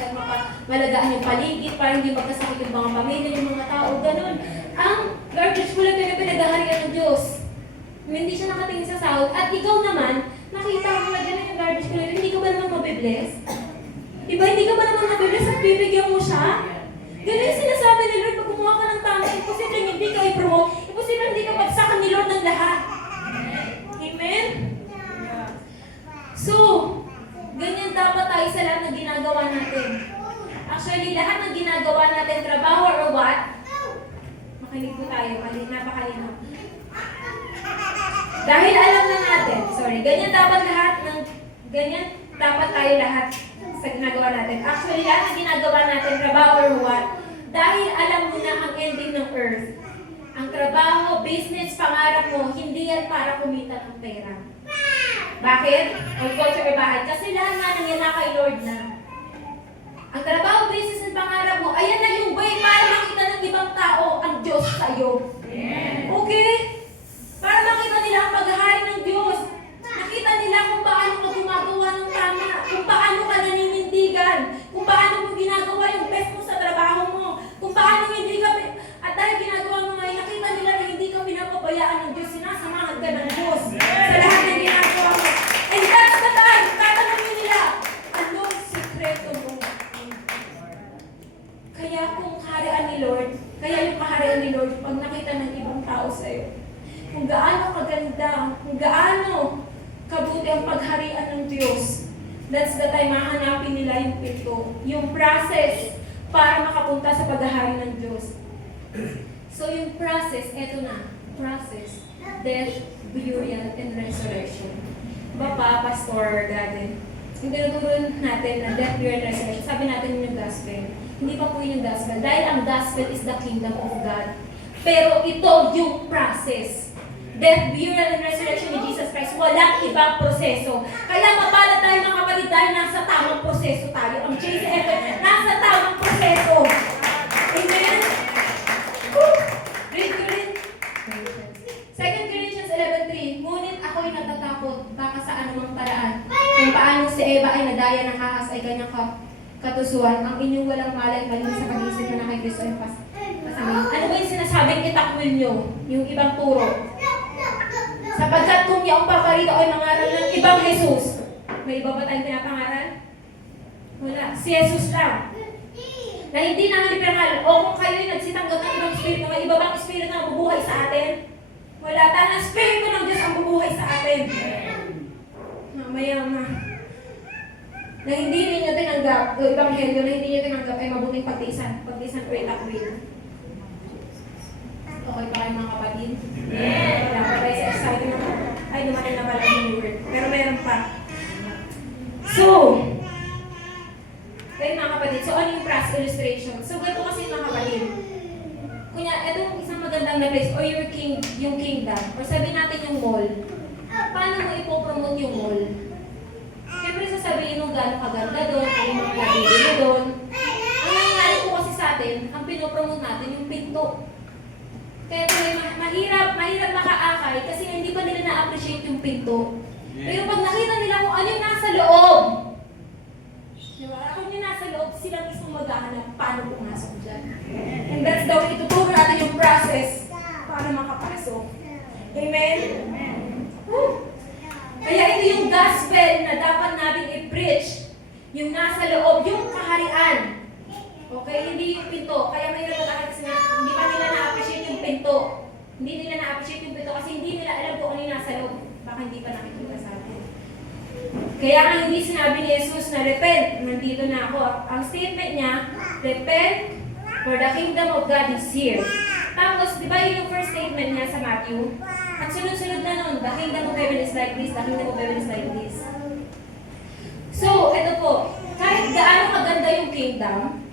malagaan yung paligid, para hindi magkasakit yung mga pamilya, yung mga tao, ganun. Ang garbage collector na pinaghaharian ng Diyos. Hindi siya nakatingin sa sahod. At ikaw naman, nakita mo na gano'n yung garbage collector, hindi ka ba naman mabibless? Diba, hindi ka ba naman mabibless at bibigyan mo siya? Ganun yung sinasabi ni Lord, pag kumuha ka ng tama, imposible hindi ka i-promote, imposible hindi ka pagsakan ni Lord ng lahat. Amen? So, ganyan dapat tayo sa lahat ng ginagawa natin. Actually, lahat ng ginagawa natin, trabaho or what? Makinig po tayo, napakalinaw. Dahil alam na natin, ganyan dapat tayo lahat sa ginagawa natin. Actually, lahat ng ginagawa natin, trabaho or what? Dahil alam mo na ang ending ng earth. Ang trabaho, business, pangarap mo, hindi yan para kumita ng pera. Bakit? O culture or bahay? Kasi lahat nga nang yan na kay Lord na. Ang trabaho, business, and pangarap mo, ayan na yung way para makita ng ibang tao ang Diyos sa'yo. Okay? Para makita nila ang paghahari ng Diyos. Nakita nila kung paano ka gumagawa ng tama, kung paano ka naninindigan, kung paano mo ginagawa yung best mo sa trabaho mo, kung paano hindi ka, at dahil ginagawa mo ngayon, nakita nila na hindi ka pinapabayaan ng Diyos, sinasamahan ka ng Diyos sa lahat ng ginagawa mo. And that's the time, tatanungin nila, ano ang sekreto mo? Kaya kung kaharian ni Lord, kaya yung kaharian ni Lord, pag nakita ng ibang tao sa'yo, kung gaano kaganda, kung gaano kabuti ang pagharian ng Diyos, that's the time mahanapin nila yung pinto, yung process para makapunta sa paghahari ng Diyos. So yung process, eto na, process, death, burial, and resurrection. Diba pa, Pastor Gaden? Yung tinuturo natin na death, burial, and resurrection, sabi natin yung gospel. Hindi pa po yung gospel, dahil ang gospel is the kingdom of God. Pero ito yung process. Death, burial, and resurrection ni Jesus Christ, walang ibang proseso. Kaya mapalad tayo mga kapatid dahil nasa tamang proseso tayo. Ang JCF, nasa tamang proseso. Amen? Read ko rin. 2 Corinthians 11:3, ngunit ako'y natatakot baka sa anumang paraan. Kung paano si Eva ay nadaya ng ahas ay ganyang katusuan, ang inyong walang malay malinis sa pag-iisip na kay Kristo ay pasangin. Ano ba yung sinasabing itakwil nyo? Yung ibang turo. Sapagkat kung yung paparito ay mangaral ng ibang Jesus. May iba ba tayong pinapangaral? Wala. Si Jesus lang. Na hindi namin ipangaral. O kung kayo'y nagsitanggap ng ibang espiritu, may iba bang espiritu na bubuhay sa atin? Wala. Tanang espiritu ng Diyos ang bubuhay sa atin. Mamaya na hindi ninyo tinanggap, o ebanghelyo na hindi ninyo tinanggap ay mabuting pagtiisan. Pagtiisan o itakwil. Okay pa kayo mga kapatid? Wala pa tayo sa exciting na ay dumating na pala yung word. Pero meron pa. So, kayo mga kapatid, so ano yung pras illustration? So, ganito kasi mga kapatid. Kunya, itong isang magandang na place, or yung kingdom, or sabi natin yung mall, paano mo ipopromote yung mall? Siyempre sasabihin nung gano'ng kaganda doon, ay mga nabibili doon. Ang nangyayari po kasi sa atin, ang pinopromote natin yung pinto. Kaya mahirap makaakay kasi hindi pa nila na-appreciate yung pinto. Pero pag nakita nila kung ano yung nasa loob, diba? Kung yung nasa loob, sila mismo maghahanap paano pumasok dyan. And that's the way, ituturo natin yung process para makapasok. Amen? Woo! Kaya ito yung gospel na dapat natin i-preach. Yung nasa loob, yung kaharian. Okay? Hindi yung pinto. Kaya may nagkakalit kasi hindi pa nila na-appreciate yung pinto. Hindi nila na-appreciate yung pinto kasi hindi nila alam kung ano yung nasa loob. Baka hindi pa nakikita sa atin. Kaya nga hindi sinabi ni Jesus na repent. Nandito na ako. Ang statement niya, repent for the kingdom of God is here. Tapos, di ba yun yung first statement niya sa Matthew? At sunod-sunod na nun, the kingdom of heaven is like this, the kingdom of heaven is like this. So, ito po, kahit gaano kaganda yung kingdom,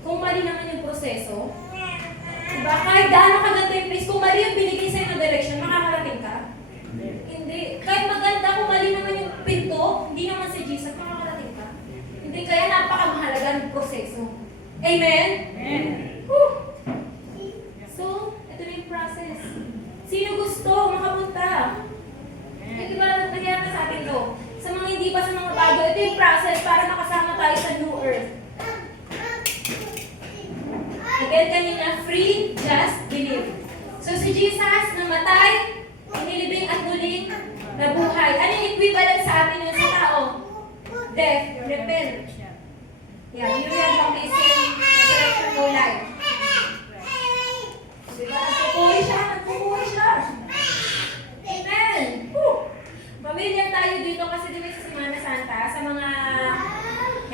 kung mali naman yung proseso, diba? Kahit gaano kaganda yung place, kung mali yung binigay sa'yo ng direction, makakarating ka? Hindi. Kahit maganda, kung mali naman yung pinto, hindi naman si Jesus, makakarating ka? Hindi. Kaya napakamahalaga ng proseso. Amen? Amen. Whew. So, ito na yung process. Sino gusto makapunta? Eh, di ba, nangyari sa atin to? Sa mga hindi pa sa mga bago, ito yung process para makasama tayo sa new earth. Again, kanina, free, just, believe. So, si Jesus, namatay, inilibing at muling nabuhay. Ano yung equivalent sa atin yun sa tao? Death, repent. Yeah, burial, baptism, resurrection, no life. Diba? Nagpupuhay siya, nagpupuhay siya. Amen! Woo! Familiar tayo dito kasi di ba sa Semana Santa, sa mga,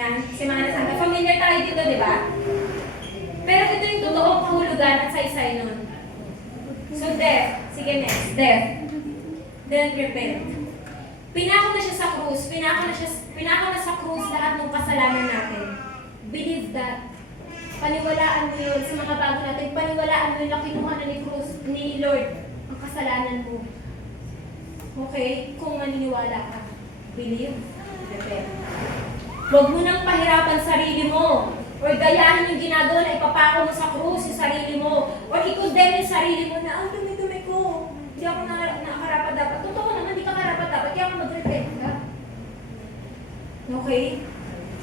yan, Semana Santa, familiar tayo dito, di ba? Pero ito yung totoong kahulugan at saysay nun. So, death. Sige, next. Death. Then, repent. Pinako na siya sa krus. Pinako na sa krus lahat ng kasalanan natin. Believe that. Paniwalaan mo yun sa mga bago natin. Paniwalaan mo yun na kinuha na ni Lord ang kasalanan mo. Okay? Kung maniniwala ka. Believe. Repent. Huwag mo nang pahirapan sarili mo. Or gayahin yung ginagawa na ipapako mo sa krus yung sarili mo. Or i-condemn yung sarili mo na, dumi-dumi ko. Hindi ako nakarapat dapat. Totoo naman, hindi ka karapat dapat. Kaya mag-repent ka. Okay?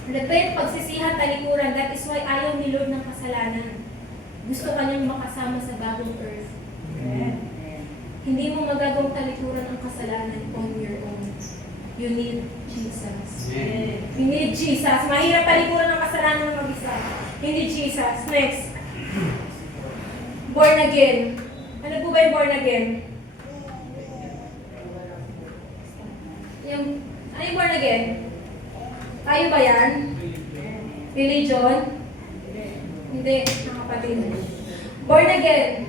Repent, pagsisihan, talikuran. That is why ayaw ni Lord ng kasalanan. Gusto ka niyang makasama sa bagong earth. Hindi mo magagawang talikuran ang kasalanan on your own. You need Jesus. You need Jesus. Mahirap talikuran ang kasalanan ng mag-isa. You need Jesus. Next. Born again. Ano po ba yung born again? Ano yung born again? Tayo ba yan? Religion? Hindi, mga kapatid. Born again.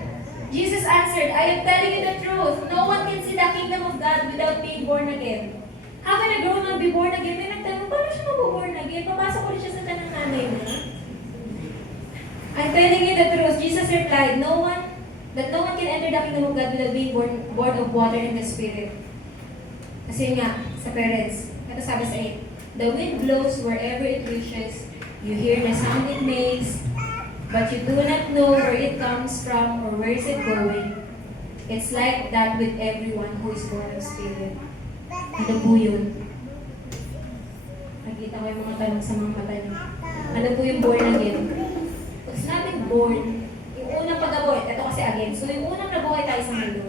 Jesus answered, I am telling you the truth. No one can see the kingdom of God without being born again. How can a grown man be born again? May nagtanong, paano siya mabuborn again? Papasok ulit siya sa tanang nanay mo. I'm telling you the truth. Jesus replied, no one can enter the kingdom of God without being born of water and the Spirit. Kasi nga, sa parents, ito sabi sa 8, the wind blows wherever it wishes. You hear the sound it makes, but you do not know where it comes from or where is it going. It's like that with everyone who is born of Spirit. Ano po yun? Nakita ko yung mga tanong sa mga mata niyo. Ano po yung born again? Pag sinabing born, yung unang pag-aborn, ito kasi again, so yung unang nabuhay tayo sa mundo,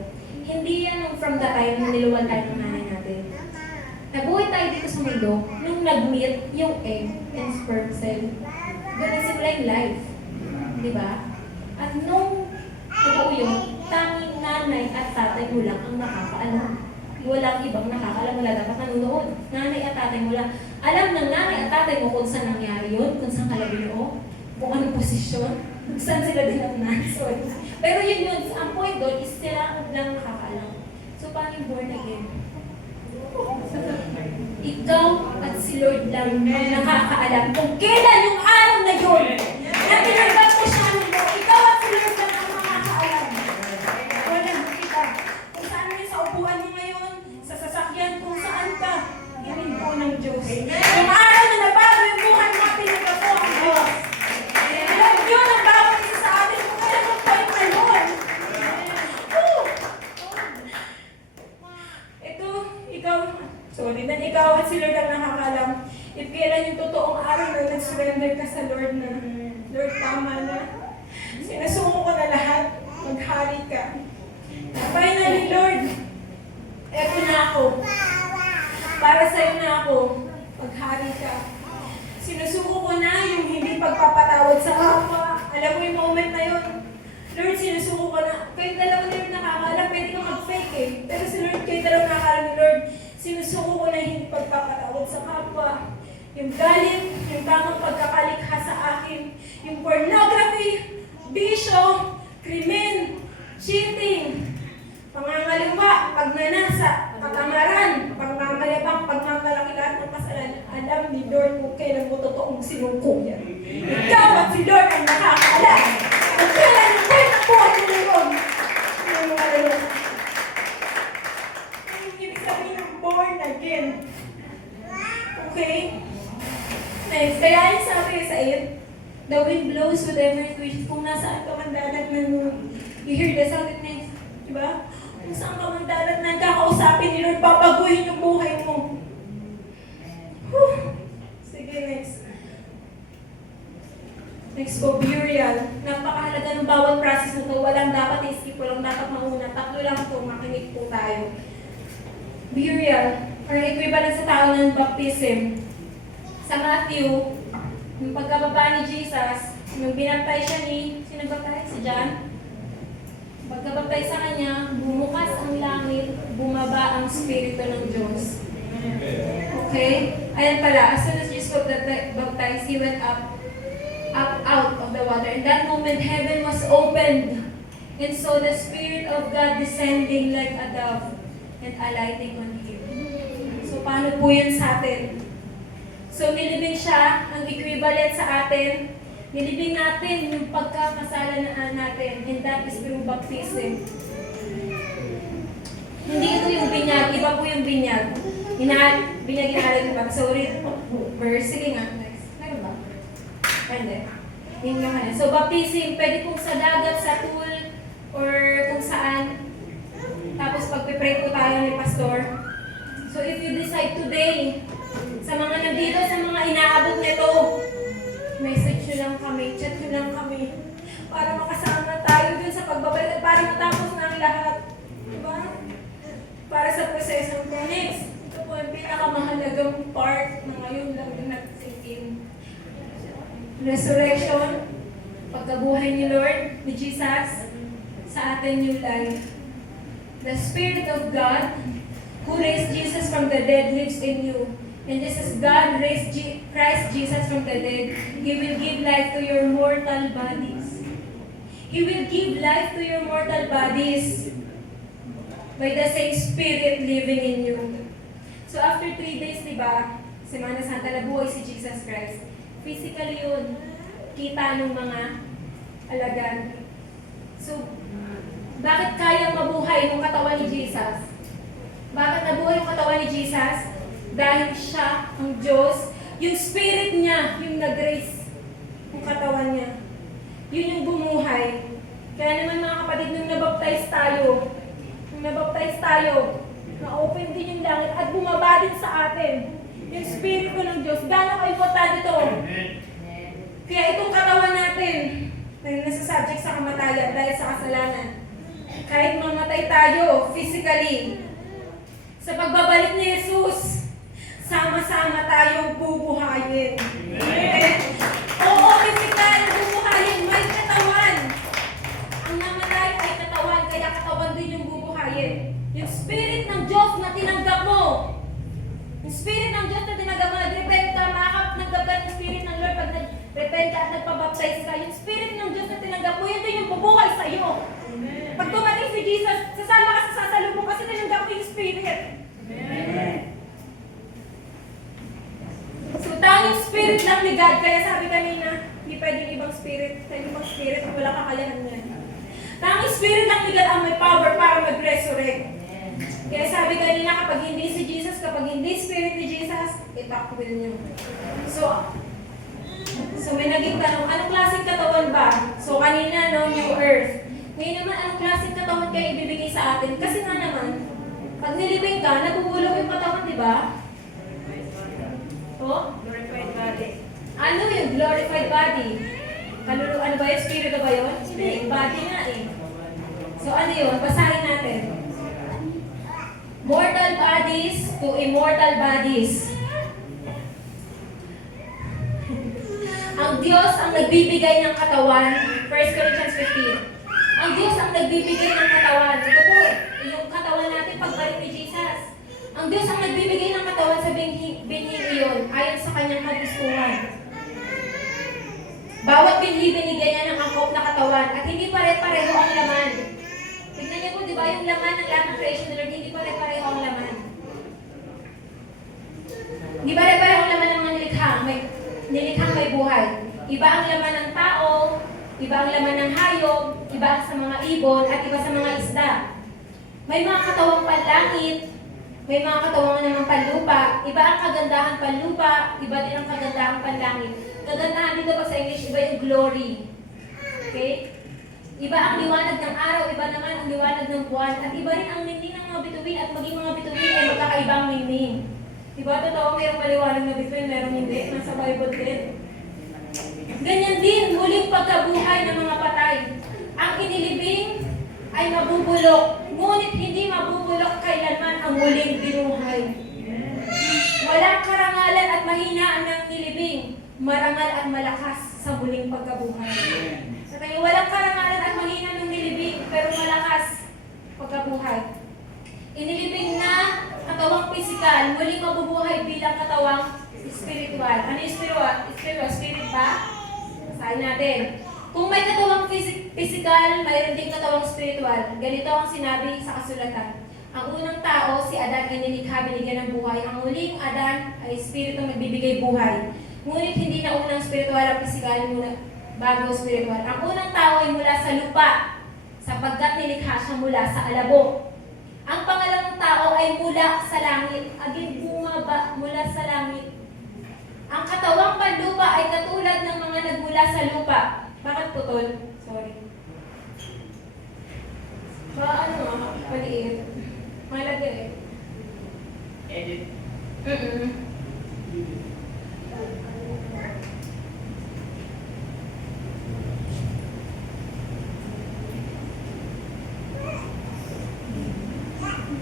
hindi yan from the time na niluwan tayo ng nanay natin. Nabuhay tayo dito sa mundo nung nag-meet yung egg and sperm cell. Doon nagsimula yung life. Diba? At nung totoo yun, tanging nanay at tatay mo lang ang nakakaalam. Walang ibang nakakaalam, wala dapat nanonood. Nanay at tatay mo lang. Alam ng nanay at tatay mo kung saan nangyari yun, kung saan kalabino, kung anong posisyon, kung saan sila dinamnan. Pero yun, ang point doon is sila lang nakakaalam. So, paano yung born again? Ikaw at si Lord lang ang nakakaalam kung kailan yung araw na yun na pinagbat mo siya mo. Ikaw at si Lord lang ang nakakaalam. Wala kita. Kung saan mo sa upuan mo ngayon, sa sasakyan, kung saan ka, gawin po ng Diyos. Yung araw na nabago yung buhay natin, nagkapo ang Diyos. Alam yun ang bawat isa sa atin kung kailan ang point na yun. Ito, ikaw, sorry, na ikaw at si Lord ang nakakalam. If kailan kailan yung totoong araw na nag-surrender ka sa Lord na, Lord, tama na. Sinusuko ko na lahat. Maghari ka. Finally, Lord, eto na ako. Para sa'yo na ako. Maghari ka. Sinusuko ko na yung hindi pagpapatawad sa kapwa. Alam mo yung moment na yun. Lord, sinusuko ko na. Kayo dalawa na yung nakakala, pwede ka mag-fake eh. Pero si Lord, kayo dalawa nakakala ni Lord, sinusuko ko na yung hindi pagpapatawad sa kapwa. Yung galit, yung tamang pagkakalikha sa akin, yung pornography, bisyo, krimen, cheating, pangangaliwa, pagnanasa, katamaran, pagmamayabang, pagmamalaki lahat ng kasalanan. Alam ni Lord kung kailan mo totoong sinungko yan. Ikaw at si Lord ang nakakaalam. Kung kailan mo kayo nakuha ni Lord. Yung mga lalong. Yung ibig sabihin ng born again. Okay? Next, kaya yung sabi sa 8, the wind blows whatever it wishes. Kung nasaan ka man dalat na you hear the sound it makes. Diba? Kung saan ka man dalat na kakausapin ni Lord, papaguhin yung buhay mo. Whew. Sige, next. Next po, burial. Napakahalaga ng bawat process na ito. Walang dapat i-skip, walang dapat mauna. Tatlo lang ito, makinig po tayo. Burial, or equivalent sa tao ng baptism. Sa Matthew, yung pagkababa ni Jesus, nung binaptay siya ni, sino baptay? Si John? Pagkabaptay sa kanya, bumukas ang langit, bumaba ang Espiritu ng Diyos. Okay? Ayan pala, as soon as Jesus was baptized, he went up out of the water. In that moment, heaven was opened, and so the Spirit of God descending like a dove and alighting on him. So, paano po yun sa atin? So, nilibing siya, ang equivalent sa atin. Nilibing natin yung pagkakasalanaan natin, and that is through baptism. Hindi ito yung binyag, iba po yung binyag. Binyag inahalin ba? So, read verse. Sige nga, next. Meron ba? Hindi. Yun yung ano. So, baptism, pwede kung sa dagat, sa pool, or kung saan. Tapos, pagpipray po tayo ni Pastor. So, if you decide today, sa mga nandito, sa mga inaabot nito, message nyo lang kami, chat nyo lang kami, para makasama tayo dun sa pagbabalik, para matapos na ang lahat. Diba? Para sa proseso ng next. Ito po ang pinakamahalagang part na ngayon lang yung nag-sink in. Resurrection, pagkabuhay ni Lord, ni Jesus, sa ating new life. The Spirit of God, who raised Jesus from the dead, lives in you. And just as God raised Christ Jesus from the dead, He will give life to your mortal bodies. He will give life to your mortal bodies by the same Spirit living in you. So after 3 days, diba, Semana Santa, nabuhay si Jesus Christ. Physically yun, kita ng mga alagad. So, bakit kaya mabuhay ng katawan ni Jesus? Bakit nabuhay yung katawan ni Jesus? Dahil siya, ang Diyos, yung spirit niya, yung nag-raise yung katawan niya. Yun yung bumuhay. Kaya naman mga kapatid, nung nabaptize tayo, na-open din yung langit at bumaba din sa atin. Yung spirito ng Diyos, gano'ng kaimportante ito? Kaya itong katawan natin, na nasa subject sa kamatayan dahil sa kasalanan, kahit mamatay tayo physically, sa pagbabalik ni Jesus, sama-sama tayong bubuhayin. Amen. Oo, physical, bubuhayin, may katawan. Ang namatay ay katawan, kaya katawan din yung bubuhayin. Yung Spirit ng Diyos na tinanggap mo. Yung Spirit ng Diyos na tinanggap mo, nag-repent ka, makakapnagdap ka ng Spirit ng Lord pag nag-repent ka at nagpabaptize ka. Yung Spirit ng Diyos na tinanggap mo, yun din yung bubuhay sa'yo. Pag dumating si Jesus, sasama ka sa sasalubong kasi tinanggap mo yung Spirit. Amen. So, tanging Spirit lang ni God. Kaya sabi kanina, hindi pwedeng ibang Spirit. Sa ibang Spirit, wala kakayahan niya. Tanging Spirit lang ni God ang may power para mag-resurrect. Kaya sabi kanina, kapag hindi si Jesus, kapag hindi Spirit ni Jesus, itakbo niyo. So may naging tanong, anong klaseng katawan ba? So kanina, no, New Earth. Ngayon naman, anong klaseng katawan kayo ibibigay sa atin? Kasi nga naman, pag nilibing ka, nabubulok yung katawan, di ba? Oh? Ano yung glorified body? Kalulu, ano ba yun? Spirit ba yun? Hindi, body nga eh. So ano yun? Basahin natin. Mortal bodies to immortal bodies. Ang Diyos ang nagbibigay ng katawan, 1 Corinthians 15. Ang Diyos ang nagbibigay ng katawan. Ito po, yung katawan natin pagbalik ni Jesus. Ang Diyos ang nagbibigay ng katawan sa binhing iyon ayon sa kanyang kagustuhan. Bawat binhi binigyan niya ng angkop na katawan at hindi pare-pareho ang laman. Tignan niyo po, di ba, yung laman ng lahat ng creation Lord, hindi pare-pareho ang laman. Hindi pare-pareho ang laman ng mga nilikhang may buhay. Iba ang laman ng tao, iba ang laman ng hayop, iba sa mga ibon, at iba sa mga isda. May mga katawang panlangit, may mga katawang naman panlupa, iba ang kagandahan panlupa, iba din ang kagandahan panlangit. Kagandahan dito pa sa English, iba yung glory. Okay? Iba ang liwanag ng araw, iba naman ang liwanag ng buwan, at iba rin ang ningning ng mga bituin, at maging mga bituin ay magkakaibang ningning. Diba, totoo, mayroong maliwanag na bituin, mayroong hindi, nasa Bible din. Ganyan din, muling pagkabuhay ng mga patay. Ang inilibing ay mabubulok, ngunit hindi mabubulok kailanman ang muling binuhay. Walang karangalan at mahinaan ng nilibing, marangal at malakas sa muling pagkabuhay. Sa tayo, walang karangalan at mahina ng nilibing, pero malakas pagkabuhay. Inilibing na katawang pisikal, muling mabubuhay bilang katawang spiritual. Ano yung spiritual? Spirit ba? Sabi natin. Kung may katawang pisikal, mayroon din katawang spiritual. Ganito ang sinabi sa kasulatan. Ang unang tao, si Adan, ay nilikha, binigyan ng buhay. Ang muling Adan ay spiritong nagbibigay buhay. Ngunit hindi na unang spiritual ang pisikal, muna bago spiritual. Ang unang tao ay mula sa lupa, sapagkat nilikha siya mula sa alabok. Ang pangalawang tao ay mula sa langit. Aging bumaba mula sa langit. Ang katawang panlupa ay katulad ng mga nagmula sa lupa. Bakit putol? Sorry. Ano nga? Maliit. Malagay eh. Edit.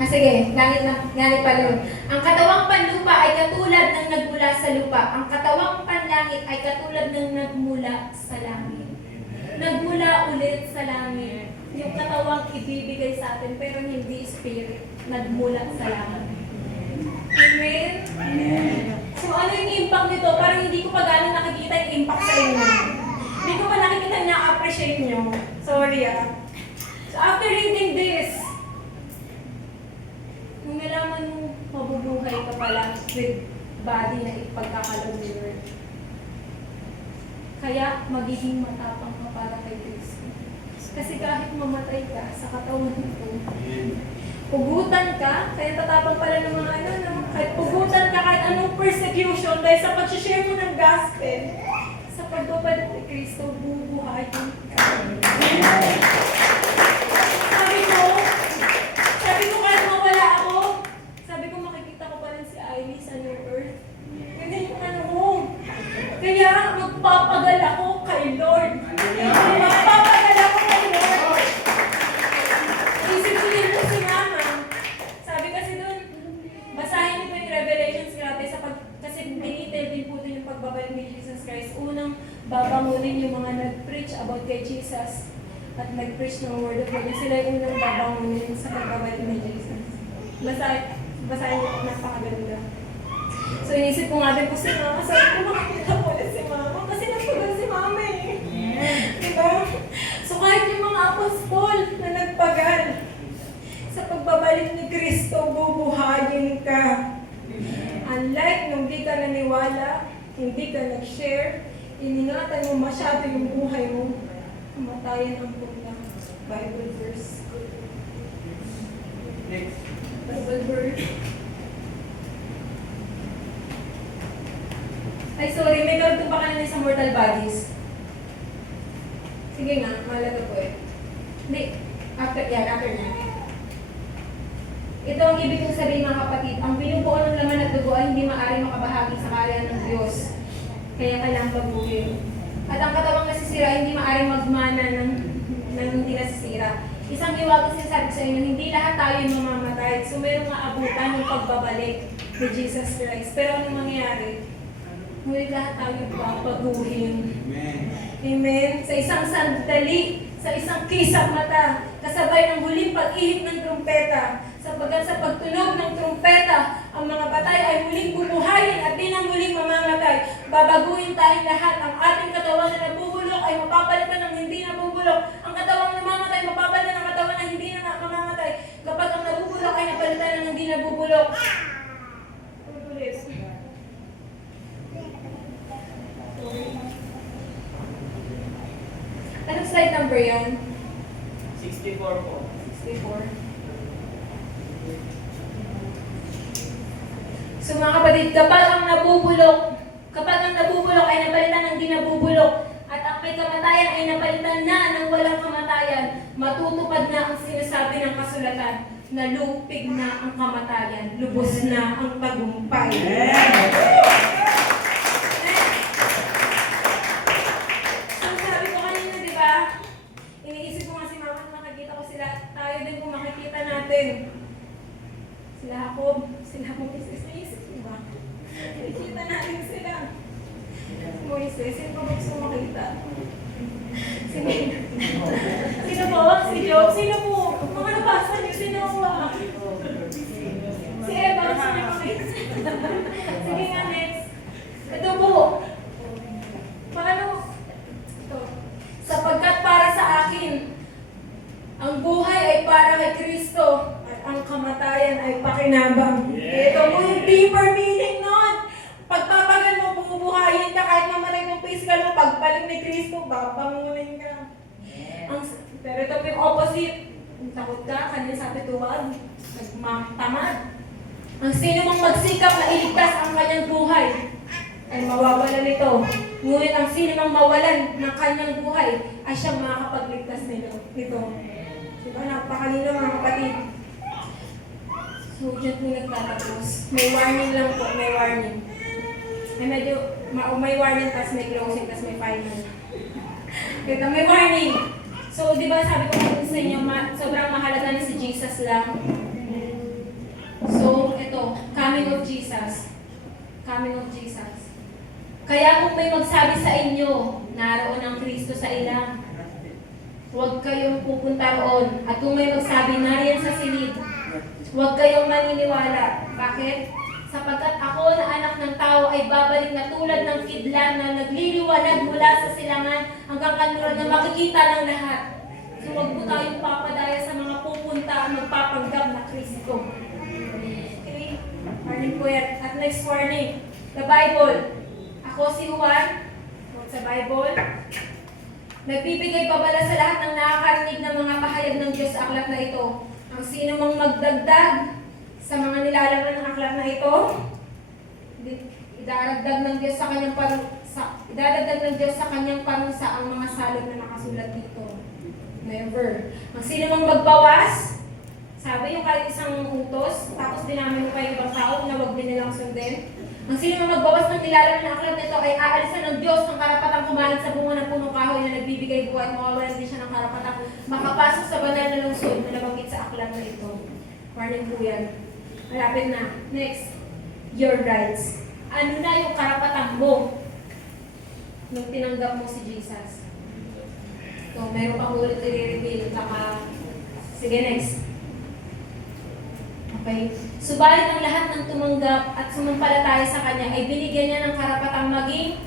Sige, langit pa yun. Ang katawang panlupa ay katulad ng nagmula sa lupa. Ang katawang panlangit ay katulad ng nagmula sa langit. Nagmula ulit sa langit. Yung katawang ibibigay sa atin, pero hindi spirit. Nagmula sa langit. Amen? Amen. So ano yung impact nito? Parang hindi ko pa gano'ng nakikita yung impact sa inyo. Hindi ko pa nakikita na-appreciate nyo. Sorry ah. So after reading this, kung nalaman mo, mabubuhay ka pala with body na ipagkakalaw ni Lord. Kaya magiging matapang ka para kay Kristo. Kasi kahit mamatay ka sa katawan nito, pugutan ka, kaya tatapang pala ng mga kahit pugutan ka, kahit anong persecution, dahil sa pag-share mo ng gospel, sa pagdupad ni Kristo, bubuhayin ka. Sabi ko kahit mawala ako, sabi ko makikita ko pa rin si Aileen sa New Earth. Ganyan yung mo. Kaya magpapagal ako kay Lord. Magpapagal ako kay Lord. Isipin mo si Mama. Sabi kasi doon, basahin niyo po yung Revelations grabe kasi dinitel din po doon yung pagbabalik ni Jesus Christ. Unang babangunin yung mga nag-preach about kay Jesus at nag-preach ng word of God. Sila yung unang babangunin sa pagbabalik ni Jesus. Basahin niyo po, napakaganda. So inisip ko nga din po si Mama, sabi ko makikita ko ulit si Mama kasi nagpagal si Mama eh. Diba? So kahit yung mga apostol na nagpagal, sa pagbabalik ni Kristo, bubuhayin ka. Unlike nung di ka naniwala, hindi ka nag-share, iningatan mo masyado yung buhay mo, kamatayan ang punta. Bible verse. Next. Bible verse. Ay, sorry, may karugtong pa kanina sa mortal bodies. Sige nga, malaga po eh. Hindi, after na. Ito ang ibig kong sabihin mga kapatid, ang binubuo ng laman at dugo ay hindi maaaring makabahagi sa kaharian ng Diyos. Kaya kailangan baguhin. At ang katawang nasisira, hindi maaaring magmana ng hindi nasisira. Isang iwagang sinasabi sa inyo, hindi lahat tayo mamamatay. So mayroong maabutan ng pagbabalik ni Jesus Christ. Pero anong mangyayari? Ngunit lahat tayo babaguhin. Amen. Sa isang sandali, sa isang kisap mata, kasabay ng huling pag-ihip ng trumpeta, sapagkat sa pagtunog ng trumpeta, ang mga patay ay muling bubuhayin at di na muling mamamatay. Babaguhin tayong lahat. Ang ating katawan na nabubulok ay mapapalitan ng hindi nabubulok. Ang katawang namamatay, mapapalitan ng katawan na hindi na mamamatay. Kapag ang nabubulok ay napalitan ng hindi nabubulok. Ulit. Anong slide number yan? 64 po. 64. So mga kapatid, kapag ang nabubulok ay napalitan ng di nabubulok, at ang may kamatayan ay napalitan na ng walang kamatayan, matutupad na ang sinasabi ng kasulatan na lupig na ang kamatayan, lubos na ang tagumpay. So sabi ko kanina, di ba? Iniisip ko nga si Mama, makikita ko sila, tayo din kung makikita natin. Sila ako, Moises, di ba? Nakikita natin sila. Moises, sino pa gusto makita? Sino po? Si Job? Sino po? Mga nabasa niyo, sino po? Si Eva, gusto niyo makita? Sige nga, next. Ito po. Paano? Ito. Sapagkat para sa akin, ang buhay ay para kay Kristo, ang kamatayan ay pakinabang. Ito po yung deeper meaning nun. Pagpapagal mo, bumubuhayin ka kahit mamatay ng physical mo, pagbalik ni Kristo, babangunin ka. Pero ito po yung opposite. Kung takot ka, kanya sabi tuwag, nagmatamad. Ang sino mang magsikap na iligtas ang kanyang buhay, ay mawawala nito. Ngunit ang sino mang mawalan ng kanyang buhay, ay siyang makakapagligtas nito. Diba? Napakalino mga kapatid. So, dyan po nagtatapos. May warning lang po, may warning. May warning, tas may closing, tas may final. Ito, may warning. So, di ba sabi ko sa inyo, sobrang mahalaga na si Jesus lang. So, ito, coming of Jesus. Coming of Jesus. Kaya kung may magsabi sa inyo, naroon ang Kristo sa ilang, huwag kayong pupunta roon. At kung may magsabi, nariyan sa silid, huwag kayong maniniwala. Bakit? Sapagkat ako na anak ng tao ay babalik na tulad ng kidlat na nagliliwanag mula sa silangan hanggang kanluran na makikita ng lahat. So huwag po tayong papadaya sa mga pupunta at magpapanggap na Kristo. Okay? Warning po yan. At next warning, the Bible. Ako si Juan, sa Bible, nagbibigay babala sa lahat ng nakakarinig ng mga pahayag ng Diyos sa aklat na ito. Ang sino mang magdagdag sa mga nilalaman ng aklat na ito, idadagdag ng Diyos sa kanyang parusa ang mga salot na nakasulat dito. Never. Ang sino mang magbawas, sabi yung kahit isang utos, tapos dinamin mo kayo ibang tao na huwag din nilang sundin. Ang sino mang magbawas ng nilalaman ng aklat nito ay aalisan ng Diyos ng karapatang kumalat sa bunga ng punong kahoy na nagbibigay buhay at mawawalan din siya ng karapatang makapasok sa banal na lungsod na nabanggit sa aklat na ito. Warning po yan. Malapit na. Next. Your rights. Ano na yung karapatan mo nung tinanggap mo si Jesus? So, meron pang ulit i-reveal. Sige, next. Okay. Subalit ang lahat ng tumanggap at sumampalataya sa Kanya ay binigyan niya ng karapatang maging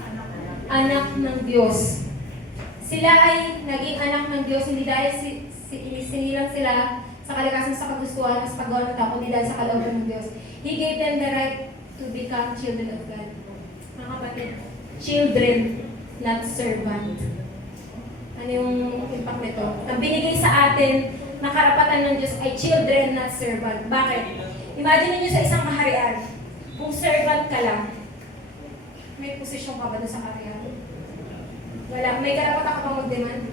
anak ng Diyos. Sila ay naging anak ng Diyos hindi dahil sinilang sila sa kalikasan sa kagustuhan at sa paggawa ng tao, kundi dahil sa kalooban ng Diyos. He gave them the right to become children of God. Mga kapatid, children, not servant. Ano yung impact nito? Ang binigay sa atin na karapatan ng Diyos ay children, not servant. Bakit? Imagine niyo sa isang kaharian, kung servant ka lang, may posisyon ka ba doon sa kaharian? Wala. May karapatan ka bang mag-demand?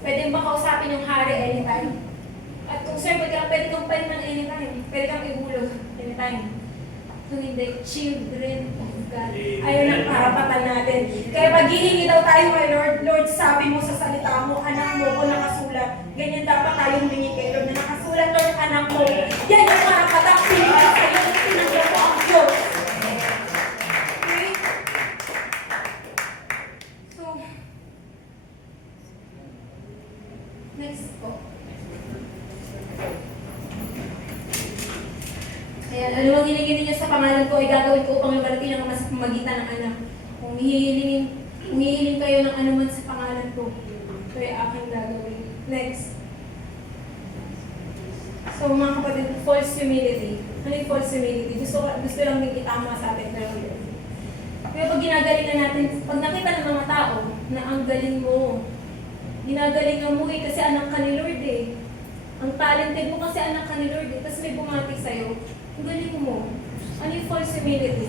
Pwede ba kausapin yung hari anytime? At kung servant ka lang, pwede kang palitan anytime. Pwede kang ihulog anytime. Kung hindi, children of God. Ayun ang karapatan natin. Kaya pag hihingi daw tayo kay Lord, Lord, sabi mo sa salita mo, anak mo ko nakasulat. Ganyan dapat tayo humingi kay Lord na nakasulat, Lord, anak mo. Yan ang karapatan pinag sa iyo at pinagyan mo ang Diyos. Okay? So, next po. Kaya ano ang hiningin ninyo sa pangalan ko ay gagawin ko upang lumalaki ng mas pamagitan ng anak. Kung hihiling kayo ng anuman sa pangalan ko, ito ay aking gagawin. Next. So mga kapatid, false humility. Ano yung false humility? Gusto lang din itama sa atin na yun. Kaya pag ginagalingan natin, pag nakita ng mga tao na ang galing mo, ginagalingan mo kasi anak ka ni Lord eh. Ang talented mo kasi anak ka ni Lord eh. Tapos may bumati sa'yo. Ang galing mo. Ano yung false humility?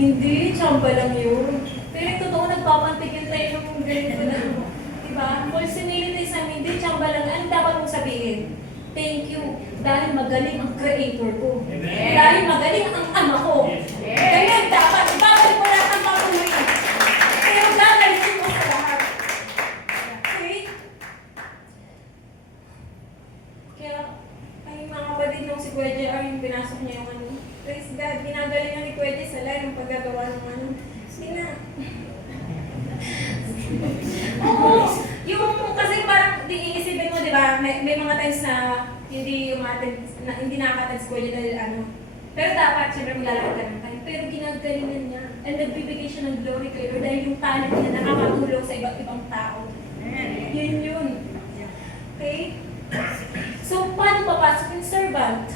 Hindi, tsamba lang yun. Pero yung totoo, nagpapantig yung tayo ng galing ko lang. Diba? False humility sa amin, hindi, tsamba lang. Ano dapat mong sabihin? Thank you. Dahil magaling ang creator ko. Amen. Dahil magaling ang ama ko. Yes. Ganyan dapat. Ibabalik mo lahat ang papuri. Pero gagalingin mo sa lahat. Okay? Kaya, ay mga kapatid nung si Kuya JR, yung pinasok niya yung ano, praise God, ginagalingan ni Kuya J sa lahat ng paggagawa ng ano. Hindi na. Oo. Yung kasi parang iisipin mo, di ba, may mga times na hindi hindi nakakatag si Kuya J dahil ano. Pero dapat, syempre maglalakad ka ng time. Pero ginagalingan niya. And nagbibigay siya ng glory kay Lord dahil yung talent niya nakakatulong sa iba't ibang tao. Yun. Okay? So, paano papasok yung servant?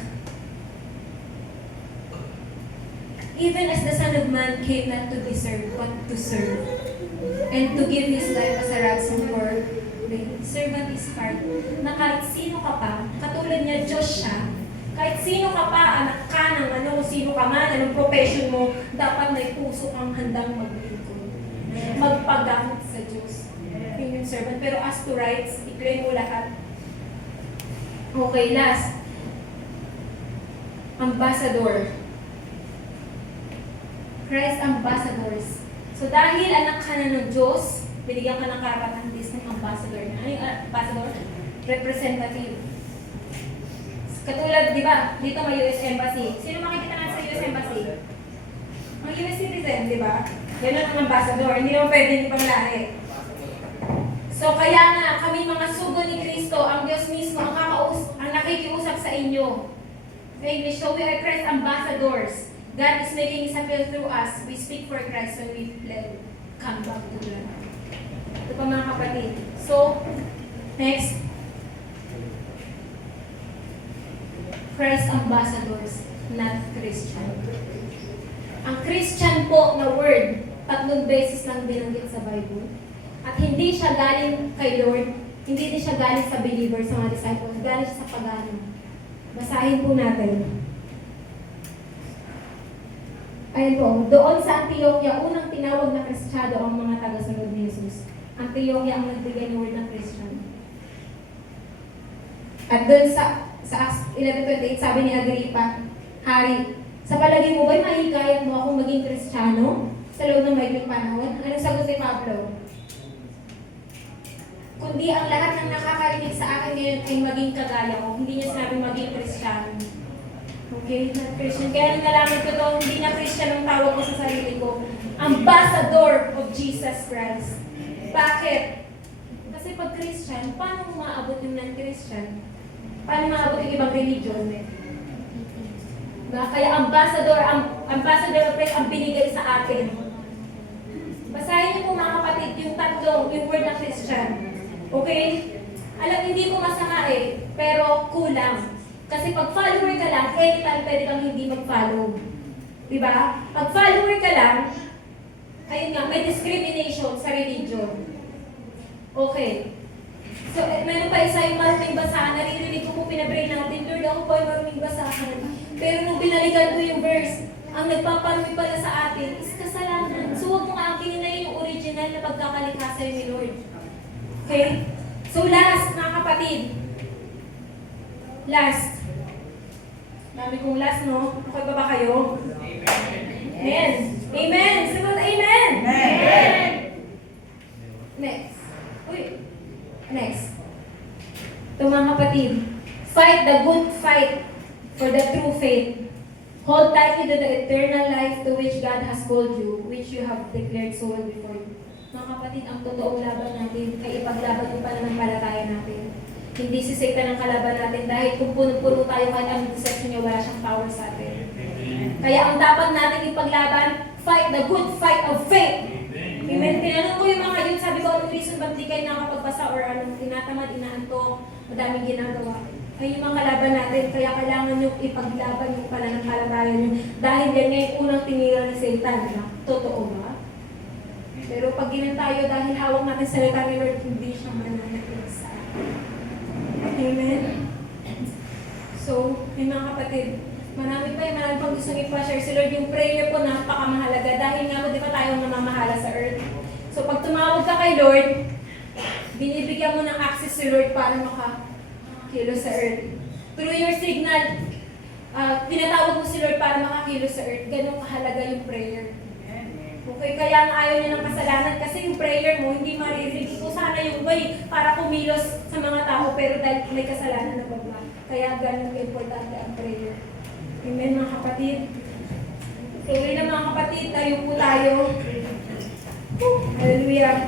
Even as the Son of Man came not to be served, but to serve, and to give His life as a ransom for the servant is hard. Na kahit sino ka pa, katulad niya, Diyos siya, kahit sino ka pa, anak ka ng ano, sino ka man, anong profession mo, dapat may puso kang handang maglingkod. Magpagamit sa Diyos. Yun yung servant. Pero as to rights, i-claim mo lahat. Okay, last. Ambassador. Christ ambassadors. So dahil anak ka na ng Diyos, binigyan ka ng karapatan ng ambassador. Ano yung ambassador? Representative. Katulad, di ba, dito may US Embassy. Sino makikita natin sa US Embassy? Ang US citizen, di ba? Yan ang ambassador. Hindi naman pwede hindi pang lahi. So kaya nga, kami mga sugo ni Kristo, ang Diyos mismo ang nakikiusap sa inyo. Sa English, so we are Christ ambassadors. God is making His appeal through us. We speak for Christ when we come back to God. Ito pa mga kapatid. So, next. Christ ambassadors, not Christian. Ang Christian po na word, 3 beses lang binanggit sa Bible. At hindi siya galing kay Lord, hindi din siya galing sa believer, sa mga disciples, galing siya sa pagano. Basahin po natin. Ayun po, doon sa Antioquia, unang tinawag na Kristiyado ang mga tagasunod ni Jesus. Antioquia ang nagbigay ng word ng Christian. At doon sa Acts 11:28, sabi ni Agrippa, Hari, sa palagay mo ba'y mahihikayat mo akong maging Kristiyano sa loob ng maikling panahon? Anong sagot ni Pablo? Kundi ang lahat ng nakakarinig sa akin ngayon ay maging kagaya ko. Hindi niya sinabing maging Kristiyano. Okay? Not Christian. Kaya nung nalaman ko ito, hindi na Christian ang tawag ko sa sarili ko. Ambassador of Jesus Christ. Bakit? Kasi pag Christian, paano maabot yung non-Christian? Paano maabot yung ibang religion? Kaya ambassador of Christ ang binigay sa atin. Basahin niyo po mga kapatid yung yung word na Christian. Okay? Alam, hindi ko masama eh, pero kulang. Kasi pag follower ka lang, anytime pwede kang hindi mag-follow. Diba? Pag follower ka lang, ayun nga, may discrimination sa religion. Okay. So, meron pa isa yung maruming basahan. Naririnig ko po pinabray natin, Lord, ako po ay maruming basahan. Pero nung binalikan ko yung verse, ang nagpaparumi pala sa atin is kasalanan. So, huwag mo nga angkinin na yung original na pagkakalikha sa'yo ni Lord. Okay? So, last, mga kapatid. Last. Dami kong last, no? Okay ba kayo? Amen. Amen. Sagot, amen. Amen. Next. Uy. Next. Ito mga kapatid. Fight the good fight for the true faith. Hold tightly to the eternal life to which God has called you, which you have declared so well before you. Mga kapatid, ang totoong laban natin ay ipaglaban yung pananampalataya natin. Hindi si Satan ang kalaban natin dahil kung puno-puno tayo kahit anong deception niya, wala siyang power sa atin. Kaya ang dapat natin ipaglaban, fight the good fight of faith. Amen. Tinanong ko yung mga yun, sabi ko, anong reason ba't di kayo nakapagpasa or anong tinatamad, inaantok, madaming ginagawa. Ay yung mga kalaban natin, kaya kailangan nyo ipaglaban yung pananampalataya nyo. Dahil yan nga yung unang tinira ni Satan. Totoo ba? Pero pag ginan tayo, dahil hawak natin salita ni Lord, hindi siya mananatili sa atin. Amen. So, yung mga kapatid, marami pang gustong ipa-share si Lord. Yung prayer po napakamahalaga dahil nga di ba tayo namamahala sa earth. So pag tumawag ka kay Lord, binibigyan mo ng access si Lord para makakilos sa earth. Through your signal, tinatawag mo si Lord para makakilos sa earth. Ganun kahalaga yung prayer. Okay, kaya ang ayaw niya ng kasalanan kasi yung prayer mo hindi maririnig. So sana yung way para kumilos sa mga tao pero dahil may kasalanan na baba. Kaya ganun importante ang prayer. Amen mga kapatid. Okay na mga kapatid, tayo po tayo. Hallelujah.